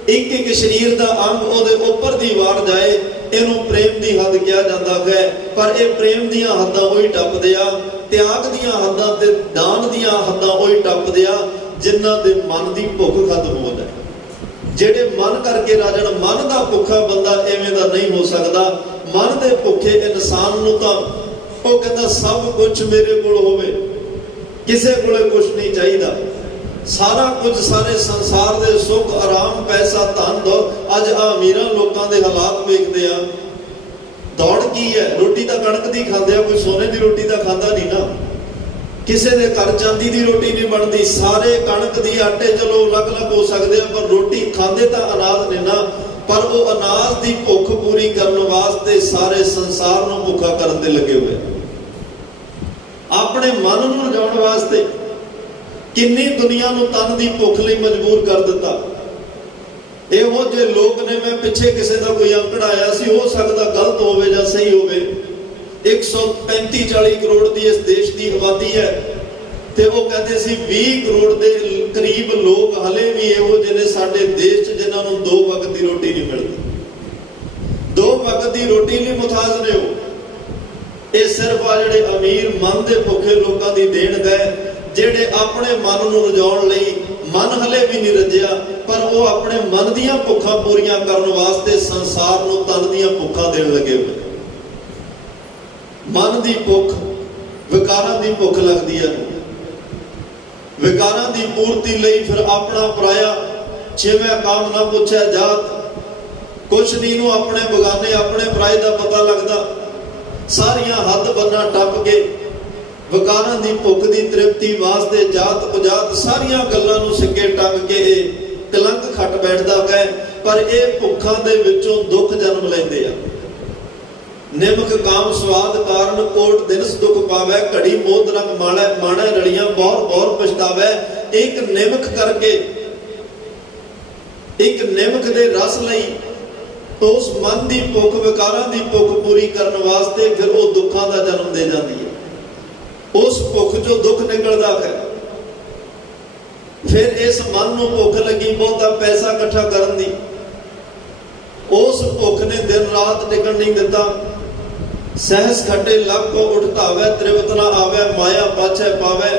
ਇੱਕ ਇੱਕ ਸਰੀਰ ਦਾ ਅੰਗ ਉਹਦੇ ਉੱਪਰ ਦੀ ਵਾਰ ਜਾਏ, ਇਹਨੂੰ ਪ੍ਰੇਮ ਦੀ ਹੱਦ ਕਿਹਾ ਜਾਂਦਾ ਹੈ। ਪਰ ਇਹ ਪ੍ਰੇਮ ਦੀਆਂ ਹੱਦਾਂ ਉਹੀ ਟੱਪਦੇ ਆ, ਤਿਆਗ ਦੀਆਂ ਹੱਦਾਂ ਤੇ ਦਾਨ ਦੀਆਂ ਹੱਦਾਂ ਉਹੀ ਟੱਪਦੇ ਆ ਜਿਨ੍ਹਾਂ ਦੇ ਮਨ ਦੀ ਭੁੱਖ ਖਤਮ ਹੋ ਜਾਏ। ਜਿਹੜੇ ਮਨ ਕਰਕੇ ਰਾਜਣ, ਮਨ ਦਾ ਭੁੱਖਾ ਬੰਦਾ ਐਵੇਂ ਦਾ ਨਹੀਂ ਹੋ ਸਕਦਾ। ਮਨ ਦੇ ਭੁੱਖੇ ਇਨਸਾਨ ਨੂੰ ਤਾਂ ਉਹ ਕਹਿੰਦਾ ਸਭ ਕੁਝ ਮੇਰੇ ਕੋਲ ਹੋਵੇ, ਕਿਸੇ ਕੋਲੇ ਕੁਝ ਨਹੀਂ ਚਾਹੀਦਾ। ਸਾਰਾ ਕੁਝ, ਸਾਰੇ ਸੰਸਾਰ ਦੇ ਸੁੱਖ, ਆਰਾਮ, ਪੈਸਾ, ਧਨ ਦੌਲਤ। ਅੱਜ ਆ ਅਮੀਰਾਂ ਲੋਕਾਂ ਦੇ ਹਾਲਾਤ ਵੇਖਦੇ ਆ। ਦੌੜ ਕੀ ਹੈ? ਰੋਟੀ ਤਾਂ ਕਣਕ ਦੀ ਖਾਂਦੇ ਆ, ਕੋਈ ਸੋਨੇ ਦੀ ਰੋਟੀ ਤਾਂ ਖਾਂਦਾ ਨਹੀਂ ਨਾ। ਕਿਸੇ ਦੇ ਘਰ ਚਾਂਦੀ ਦੀ ਰੋਟੀ ਨਹੀਂ ਬਣਦੀ। ਸਾਰੇ ਕਣਕ ਦੀ, ਆਟੇ ਚਲੋ ਅਲੱਗ-ਅਲੱਗ ਹੋ ਸਕਦੇ ਆ, ਪਰ ਰੋਟੀ ਖਾਂਦੇ ਤਾਂ ਅਨਾਜ ਨੇ ਨਾ। ਪਰ ਉਹ ਅਨਾਜ ਦੀ ਭੁੱਖ ਪੂਰੀ ਕਰਨ ਵਾਸਤੇ ਸਾਰੇ ਸੰਸਾਰ ਨੂੰ ਭੁੱਖਾ ਕਰਨ ਤੇ ਲੱਗੇ ਹੋਏ। ਆਪਣੇ ਮਨ ਨੂੰ ਰਜਾਉਣ ਵਾਸਤੇ ਕਿੰਨੀ ਦੁਨੀਆ ਨੂੰ ਤਨ ਦੀ ਭੁੱਖ ਲਈ ਮਜਬੂਰ ਕਰ ਦਿੱਤਾ। ਇਹੋ ਜਿਹੇ ਲੋਕ ਨੇ, ਮੈਂ ਪਿੱਛੇ ਕਿਸੇ ਦਾ ਕੋਈ ਅੰਕੜਾ ਆਇਆ ਸੀ, ਹੋ ਸਕਦਾ ਗਲਤ ਹੋਵੇ ਜਾਂ ਸਹੀ ਹੋਵੇ, 135-40 ਕਰੋੜ ਦੀ ਇਸ ਦੇਸ਼ ਦੀ ਆਬਾਦੀ ਹੈ ਤੇ ਉਹ ਕਹਿੰਦੇ ਸੀ 20 ਕਰੋੜ ਦੇ ਕਰੀਬ ਲੋਕ ਹਲੇ ਵੀ ਇਹੋ ਜਿਹੇ ਨੇ ਸਾਡੇ ਦੇਸ਼ 'ਚ ਜਿਨ੍ਹਾਂ ਨੂੰ 2 ਵਕਤ ਦੀ ਰੋਟੀ ਨਹੀਂ ਮਿਲਦੀ। 2 ਵਕਤ ਦੀ ਰੋਟੀ ਲਈ ਮੁਤਾਜ ਨੇ ਉਹ। ਇਹ ਸਿਰਫ ਆ ਜਿਹੜੇ ਅਮੀਰ ਮਨ ਦੇ ਭੁੱਖੇ ਲੋਕਾਂ ਦੀ ਦੇਣ ਗਏ, ਜਿਹੜੇ ਆਪਣੇ ਮਨ ਨੂੰ ਰਜਾਉਣ ਲਈ, ਮਨ ਹਲੇ ਵੀ ਨਹੀਂ ਰਜਿਆ ਪਰ ਉਹ ਆਪਣੇ ਮਨ ਦੀਆਂ ਭੁੱਖਾਂ ਪੂਰੀਆਂ ਕਰਨ ਵਾਸਤੇ ਸੰਸਾਰ ਨੂੰ ਤਨ ਦੀਆਂ ਭੁੱਖਾਂ ਦੇਣ ਲੱਗੇ ਹੋਏ। ਮਨ ਦੀ ਭੁੱਖ, ਵਿਕਾਰਾਂ ਦੀ ਭੁੱਖ ਲੱਗਦੀ ਹੈ। ਵਿਕਾਰਾਂ ਦੀ ਪੂਰਤੀ ਲਈ ਫਿਰ ਆਪਣਾ ਪਰਾਇਆ, ਛੇਵੇਂ ਕਾਮ ਨਾ ਪੁੱਛਿਆ ਜਾਤ। ਕੁਛ ਨਹੀਂ ਨੂੰ ਆਪਣੇ ਬਗਾਨੇ, ਆਪਣੇ ਪਰਾਏ ਦਾ ਪਤਾ ਲੱਗਦਾ। ਸਾਰੀਆਂ ਹੱਦ ਬੰਨਾ ਟੱਪ ਕੇ ਵਿਕਾਰਾਂ ਦੀ ਭੁੱਖ ਦੀ ਤ੍ਰਿਪਤੀ ਵਾਸਤੇ ਜਾਤ ਪਜਾਤ ਸਾਰੀਆਂ ਗੱਲਾਂ ਨੂੰ ਸਿੱਕੇ ਟੰਗ ਕੇ ਇਹ ਕਲੰਕ ਖੱਟ ਬੈਠਦਾ ਹੈ। ਪਰ ਇਹ ਭੁੱਖਾਂ ਦੇ ਵਿੱਚੋਂ ਦੁੱਖ ਜਨਮ ਲੈਂਦੇ ਆ। ਨਿਮਕ ਕਾਮ ਸਵਾਦ ਕਾਰਨ ਕੋਟ ਦਿਨਸ ਦੁੱਖ ਪਾਵੇ, ਘੜੀ ਮੋਦ ਰੰਗ ਮਾਣੈ ਰੜੀਆਂ ਬੌਰ ਪਛਤਾਵੇ। ਇੱਕ ਨਿਮਕ ਕਰਕੇ, ਇੱਕ ਨਿਮਕ ਦੇ ਰਸ ਲਈ ਉਸ ਮਨ ਦੀ ਭੁੱਖ, ਵਿਕਾਰਾਂ ਦੀ ਭੁੱਖ ਪੂਰੀ ਕਰਨ ਵਾਸਤੇ ਫਿਰ ਉਹ ਦੁੱਖਾਂ ਦਾ ਜਨਮ ਦੇ ਜਾਂਦੀ ਹੈ। ਉਸ ਭੁੱਖ ਚੋਂ ਦੁੱਖ ਨਿਕਲਦਾ ਹੈ। ਫਿਰ ਇਸ ਮਨ ਨੂੰ ਭੁੱਖ ਲੱਗੀ ਬਹੁਤਾ ਪੈਸਾ ਇਕੱਠਾ ਕਰਨ ਦੀ। ਉਸ ਭੁੱਖ ਨੇ ਦਿਨ ਰਾਤ ਟਿਕਣ ਨਹੀਂ ਦਿੱਤਾ। ਸਹਿਸ ਖੱਟੇ ਲੱਗ ਕੋ ਉਠਤਾਵੇ, ਤ੍ਰਿਵਤ ਨਾ ਆਵੇ, ਮਾਇਆ ਪਾਛੈ ਪਾਵੇ।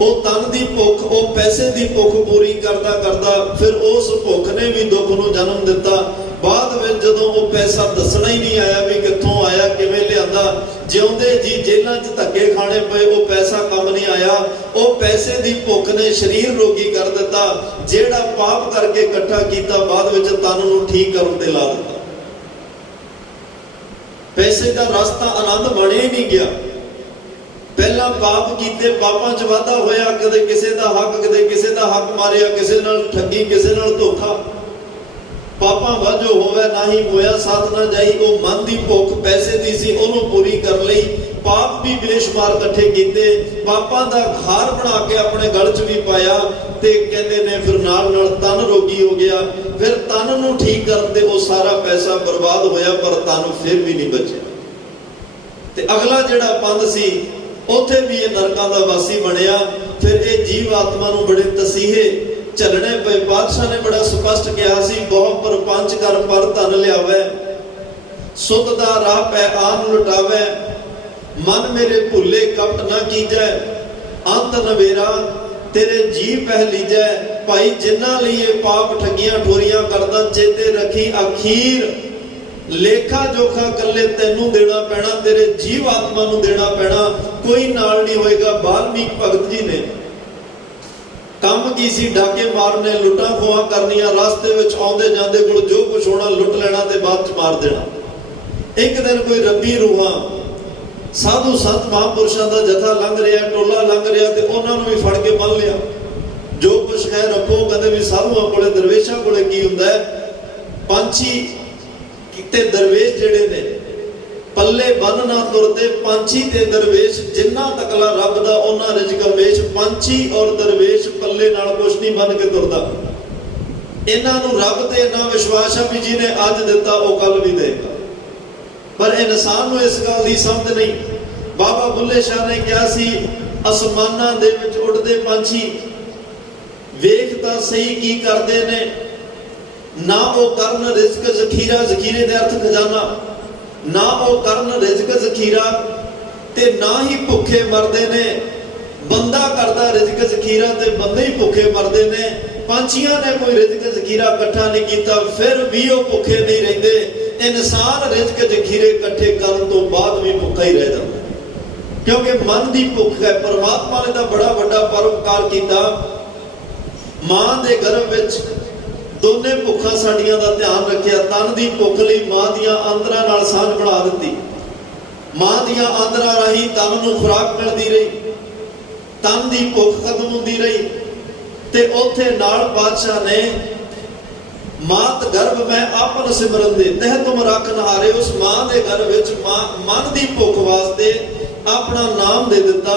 ਉਹ ਤਨ ਦੀ ਭੁੱਖ, ਉਹ ਪੈਸੇ ਦੀ ਭੁੱਖ ਪੂਰੀ ਕਰਦਾ ਫਿਰ ਉਸ ਭੁੱਖ ਨੇ ਵੀ ਦੁੱਖ ਨੂੰ ਜਨਮ ਦਿੱਤਾ। ਬਾਅਦ ਵਿੱਚ ਜਦੋਂ ਉਹ ਪੈਸਾ ਦੱਸਣਾ ਹੀ ਨਹੀਂ ਆਇਆ ਵੀ ਕਿੱਥੋਂ ਆਇਆ, ਕਿਵੇਂ ਲਿਆਂਦਾ, ਜਿਉਂਦੇ ਜੀ ਜੇਲ੍ਹਾਂ 'ਚ ਧੱਕੇ ਖਾਣੇ ਪਏ, ਉਹ ਪੈਸਾ ਕੰਮ ਨਹੀਂ ਆਇਆ। ਉਹ ਪੈਸੇ ਦੀ ਭੁੱਖ ਨੇ ਸਰੀਰ ਰੋਗੀ ਕਰ ਦਿੱਤਾ। ਜਿਹੜਾ ਪਾਪ ਕਰਕੇ ਇਕੱਠਾ ਕੀਤਾ ਬਾਅਦ ਵਿੱਚ ਤਨ ਨੂੰ ਠੀਕ ਕਰਨ ਤੇ ਲਾ ਦਿੱਤਾ। ਪੈਸੇ ਦਾ ਰਸਤਾ ਆਨੰਦ ਮਾਣਿਆ ਹੀ ਨਹੀਂ ਗਿਆ। ਪਹਿਲਾਂ ਪਾਪ ਕੀਤੇ, ਪਾਪਾਂ 'ਚ ਵਾਧਾ ਹੋਇਆ। ਕਦੇ ਕਿਸੇ ਦਾ ਹੱਕ, ਕਦੇ ਕਿਸੇ ਦਾ ਹੱਕ ਮਾਰਿਆ, ਕਿਸੇ ਨਾਲ ਠੱਗੀ, ਕਿਸੇ ਨਾਲ ਧੋਖਾ। ਪਾਪਾਂ ਵਾਜੋ ਹੋਵੇ ਨਾਹੀ ਹੋਇਆ, ਸਾਥ ਨਾ ਜਾਈ। ਉਹ ਮਨ ਦੀ ਭੁੱਖ ਪੈਸੇ ਦੀ ਸੀ, ਉਹਨੂੰ ਪੂਰੀ ਕਰਨ ਲਈ ਪਾਪ ਵੀ ਬੇਸ਼ੁਮਾਰ ਇਕੱਠੇ ਕੀਤੇ। ਪਾਪਾਂ ਦਾ ਖਾਰ ਬਣਾ ਕੇ ਆਪਣੇ ਗਲ 'ਚ ਵੀ ਪਾਇਆ ਤੇ ਕਹਿੰਦੇ ਨੇ ਫਿਰ ਨਾਲ ਤਨ ਰੋਗੀ ਹੋ ਗਿਆ। ਫਿਰ ਤਨ ਨੂੰ ਠੀਕ ਕਰਨ ਤੇ ਉਹ ਸਾਰਾ ਪੈਸਾ ਬਰਬਾਦ ਹੋਇਆ, ਪਰ ਤਨ ਫਿਰ ਵੀ ਨਹੀਂ ਬਚਿਆ। ਤੇ ਅਗਲਾ ਜਿਹੜਾ ਪੰਧ ਸੀ ਉੱਥੇ ਵੀ ਇਹ ਨਰਕਾਂ ਦਾ ਵਾਸੀ ਬਣਿਆ। ਫਿਰ ਇਹ ਜੀਵ ਆਤਮਾ ਨੂੰ ਬੜੇ ਤਸੀਹੇ ਚੱਲਣੇ ਪਏ। ਬਾਦਸ਼ਾਹ ਨੇ ਬੜਾ ਸਪਸ਼ਟ ਕਿਹਾ ਸੀ, ਬਹੁ ਪਰਪੰਚ ਕਰ ਪਰ ਧਨ ਲਿਆਵੇ, ਸੁਤ ਦਾ ਰਾਹ ਪੈ ਆਨ ਲੁਟਾਵੇ, ਮਨ ਮੇਰੇ ਭੁੱਲੇ ਕਪਟ ਨਾ ਕੀਜੈ, ਅੰਤ ਨਵੇਰਾ ਤੇਰੇ ਜੀ ਪਹਿ ਲੀਜੈ। ਭਾਈ ਜਿਨ੍ਹਾਂ ਲਈ ਇਹ ਪਾਪ ਠੱਗੀਆਂ ਠੋਰੀਆਂ ਕਰਦਾ, ਚੇਤੇ ਰੱਖੀ ਅਖੀਰ ਲੇਖਾ ਜੋਖਾ ਕੱਲੇ ਤੈਨੂੰ ਦੇਣਾ ਪੈਣਾ, ਤੇਰੇ ਜੀਵ ਆਤਮਾ ਨੂੰ ਦੇਣਾ ਪੈਣਾ, ਕੋਈ ਨਾਲ ਨਹੀਂ ਹੋਏਗਾ। ਵਾਲਮੀਕ ਭਗਤ ਜੀ ਨੇ ਕੰਮ ਕੀ ਸੀ? ਡਾਕੇ ਮਾਰਨੇ, ਲੁੱਟਾਂ ਖੋਹਾਂ ਕਰਨੀਆਂ, ਰਸਤੇ ਵਿੱਚ ਆਉਂਦੇ ਜਾਂਦੇ ਕੋਲ ਜੋ ਕੁਝ ਹੋਣਾ ਲੁੱਟ ਲੈਣਾ ਤੇ ਬਾਅਦ ਚ ਮਾਰ ਦੇਣਾ। ਇੱਕ ਦਿਨ ਕੋਈ ਰੱਬੀ ਰੂਹਾਂ ਸਾਧੂ ਸੰਤ ਮਹਾਂਪੁਰਸ਼ਾਂ ਦਾ ਜਥਾ ਲੰਘ ਰਿਹਾ, ਟੋਲਾ ਲੰਘ ਰਿਹਾ, ਤੇ ਉਹਨਾਂ ਨੂੰ ਵੀ ਫੜ ਕੇ ਬੰਨ ਲਿਆ। ਜੋ ਕੁਛ ਹੈ ਰੱਖੋ। ਕਹਿੰਦੇ ਵੀ ਸਾਧੂਆਂ ਕੋਲੇ ਦਰਵੇਸ਼ਾਂ ਕੋਲੇ ਕੀ ਹੁੰਦਾ ਹੈ? ਪੰਛੀ ਤੇ ਦਰਵੇਸ਼ ਜਿਹੜੇ ਨੇ ਪੱਲੇ ਬੰਨ ਨਾ ਤੁਰਦੇ। ਪੰਛੀ ਤੇ ਦਰਵੇਸ਼ ਜਿੰਨਾ ਤਕਲਾ ਰੱਬ ਦਾ ਉਹਨਾਂ ਰਿਜ਼ਕ ਹਮੇਸ਼। ਪੰਛੀ ਔਰ ਦਰਵੇਸ਼ ਪੱਲੇ ਨਾਲ ਕੁਛ ਨਹੀਂ ਬੰਨ ਕੇ ਤੁਰਦਾ। ਇਹਨਾਂ ਨੂੰ ਰੱਬ ਤੇ ਇੰਨਾ ਵਿਸ਼ਵਾਸ ਹੈ ਵੀ ਜਿਹਨੇ ਅੱਜ ਦਿੱਤਾ ਉਹ ਕੱਲ ਵੀ ਦੇਗਾ। ਪਰ ਇਨਸਾਨ ਨੂੰ ਇਸ ਗੱਲ ਦੀ ਸਮਝ ਨਹੀਂ। ਬਾਬਾ ਬੁੱਲੇ ਸ਼ਾਹ ਨੇ ਕਿਹਾ ਸੀ, ਅਸਮਾਨਾਂ ਦੇ ਵਿੱਚ ਉੱਡਦੇ ਪੰਛੀ ਵੇਖ ਤਾਂ ਸਹੀ ਕੀ ਕਰਦੇ ਨੇ, ਨਾ ਉਹ ਕਰਨ ਰਿਜ਼ਕ ਜ਼ਖੀਰਾ, ਜ਼ਖੀਰੇ ਦੇ ਅਰਥ ਖਜ਼ਾਨਾ, ਨਾ ਉਹ ਕਰਨ ਰਿਜ਼ਕ ਜ਼ਖੀਰਾ, ਤੇ ਨਾ ਹੀ ਭੁੱਖੇ ਮਰਦੇ ਨੇ। ਬੰਦਾ ਕਰਦਾ ਰਿਜ਼ਕ ਜ਼ਖੀਰਾ ਤੇ ਬੰਦੇ ਹੀ ਭੁੱਖੇ ਮਰਦੇ ਨੇ। ਪੰਛੀਆਂ ਨੇ ਕੋਈ ਰਿਜ਼ਕ ਜ਼ਖੀਰਾ ਇਕੱਠਾ ਨਹੀਂ ਕੀਤਾ, ਫਿਰ ਵੀ ਉਹ ਭੁੱਖੇ ਨਹੀਂ ਰਹਿੰਦੇ। ਇਨਸਾਨ ਰਿਜ਼ਕ ਜ਼ਖੀਰੇ ਇਕੱਠੇ ਕਰਨ ਤੋਂ ਬਾਅਦ ਵੀ ਭੁੱਖਾ ਹੀ ਰਹਿ ਜਾਂਦਾ, ਕਿਉਂਕਿ ਮਨ ਦੀ ਭੁੱਖ ਹੈ। ਪਰਮਾਤਮਾ ਨੇ ਤਾਂ ਬੜਾ ਵੱਡਾ ਪਰਉਪਕਾਰ ਕੀਤਾ। ਮਾਂ ਦੇ ਗਰਭ ਵਿੱਚ ਦੋਨੇ ਭੁੱਖਾਂ ਸਾਡੀਆਂ ਦਾ ਧਿਆਨ ਰੱਖਿਆ। ਤਨ ਦੀ ਭੁੱਖ ਲਈ ਮਾਂ ਦੀਆਂ ਆਂਦਰਾਂ ਨਾਲ ਸਾਂਝ ਬਣਾ ਦਿੱਤੀ। ਮਾਂ ਦੀਆਂ ਆਂਦਰਾਂ ਰਾਹੀਂ ਤਨ ਨੂੰ ਖੁਰਾਕ ਮਿਲਦੀ ਰਹੀ, ਤਨ ਦੀ ਭੁੱਖ ਖਤਮ ਹੁੰਦੀ ਰਹੀ। ਤੇ ਉੱਥੇ ਨਾਲ ਬਾਦਸ਼ਾਹ ਨੇ ਮਾਤ ਗਰਭ ਮੈਂ ਆਪਨ ਸਿਮਰਨ ਦੇ ਤਹਿ ਤੁਮ ਰੱਖ ਨਹਾਰੇ। ਉਸ ਮਾਂ ਦੇ ਘਰ ਵਿੱਚ ਮਨ ਦੀ ਭੁੱਖ ਵਾਸਤੇ ਆਪਣਾ ਨਾਮ ਦੇ ਦਿੱਤਾ,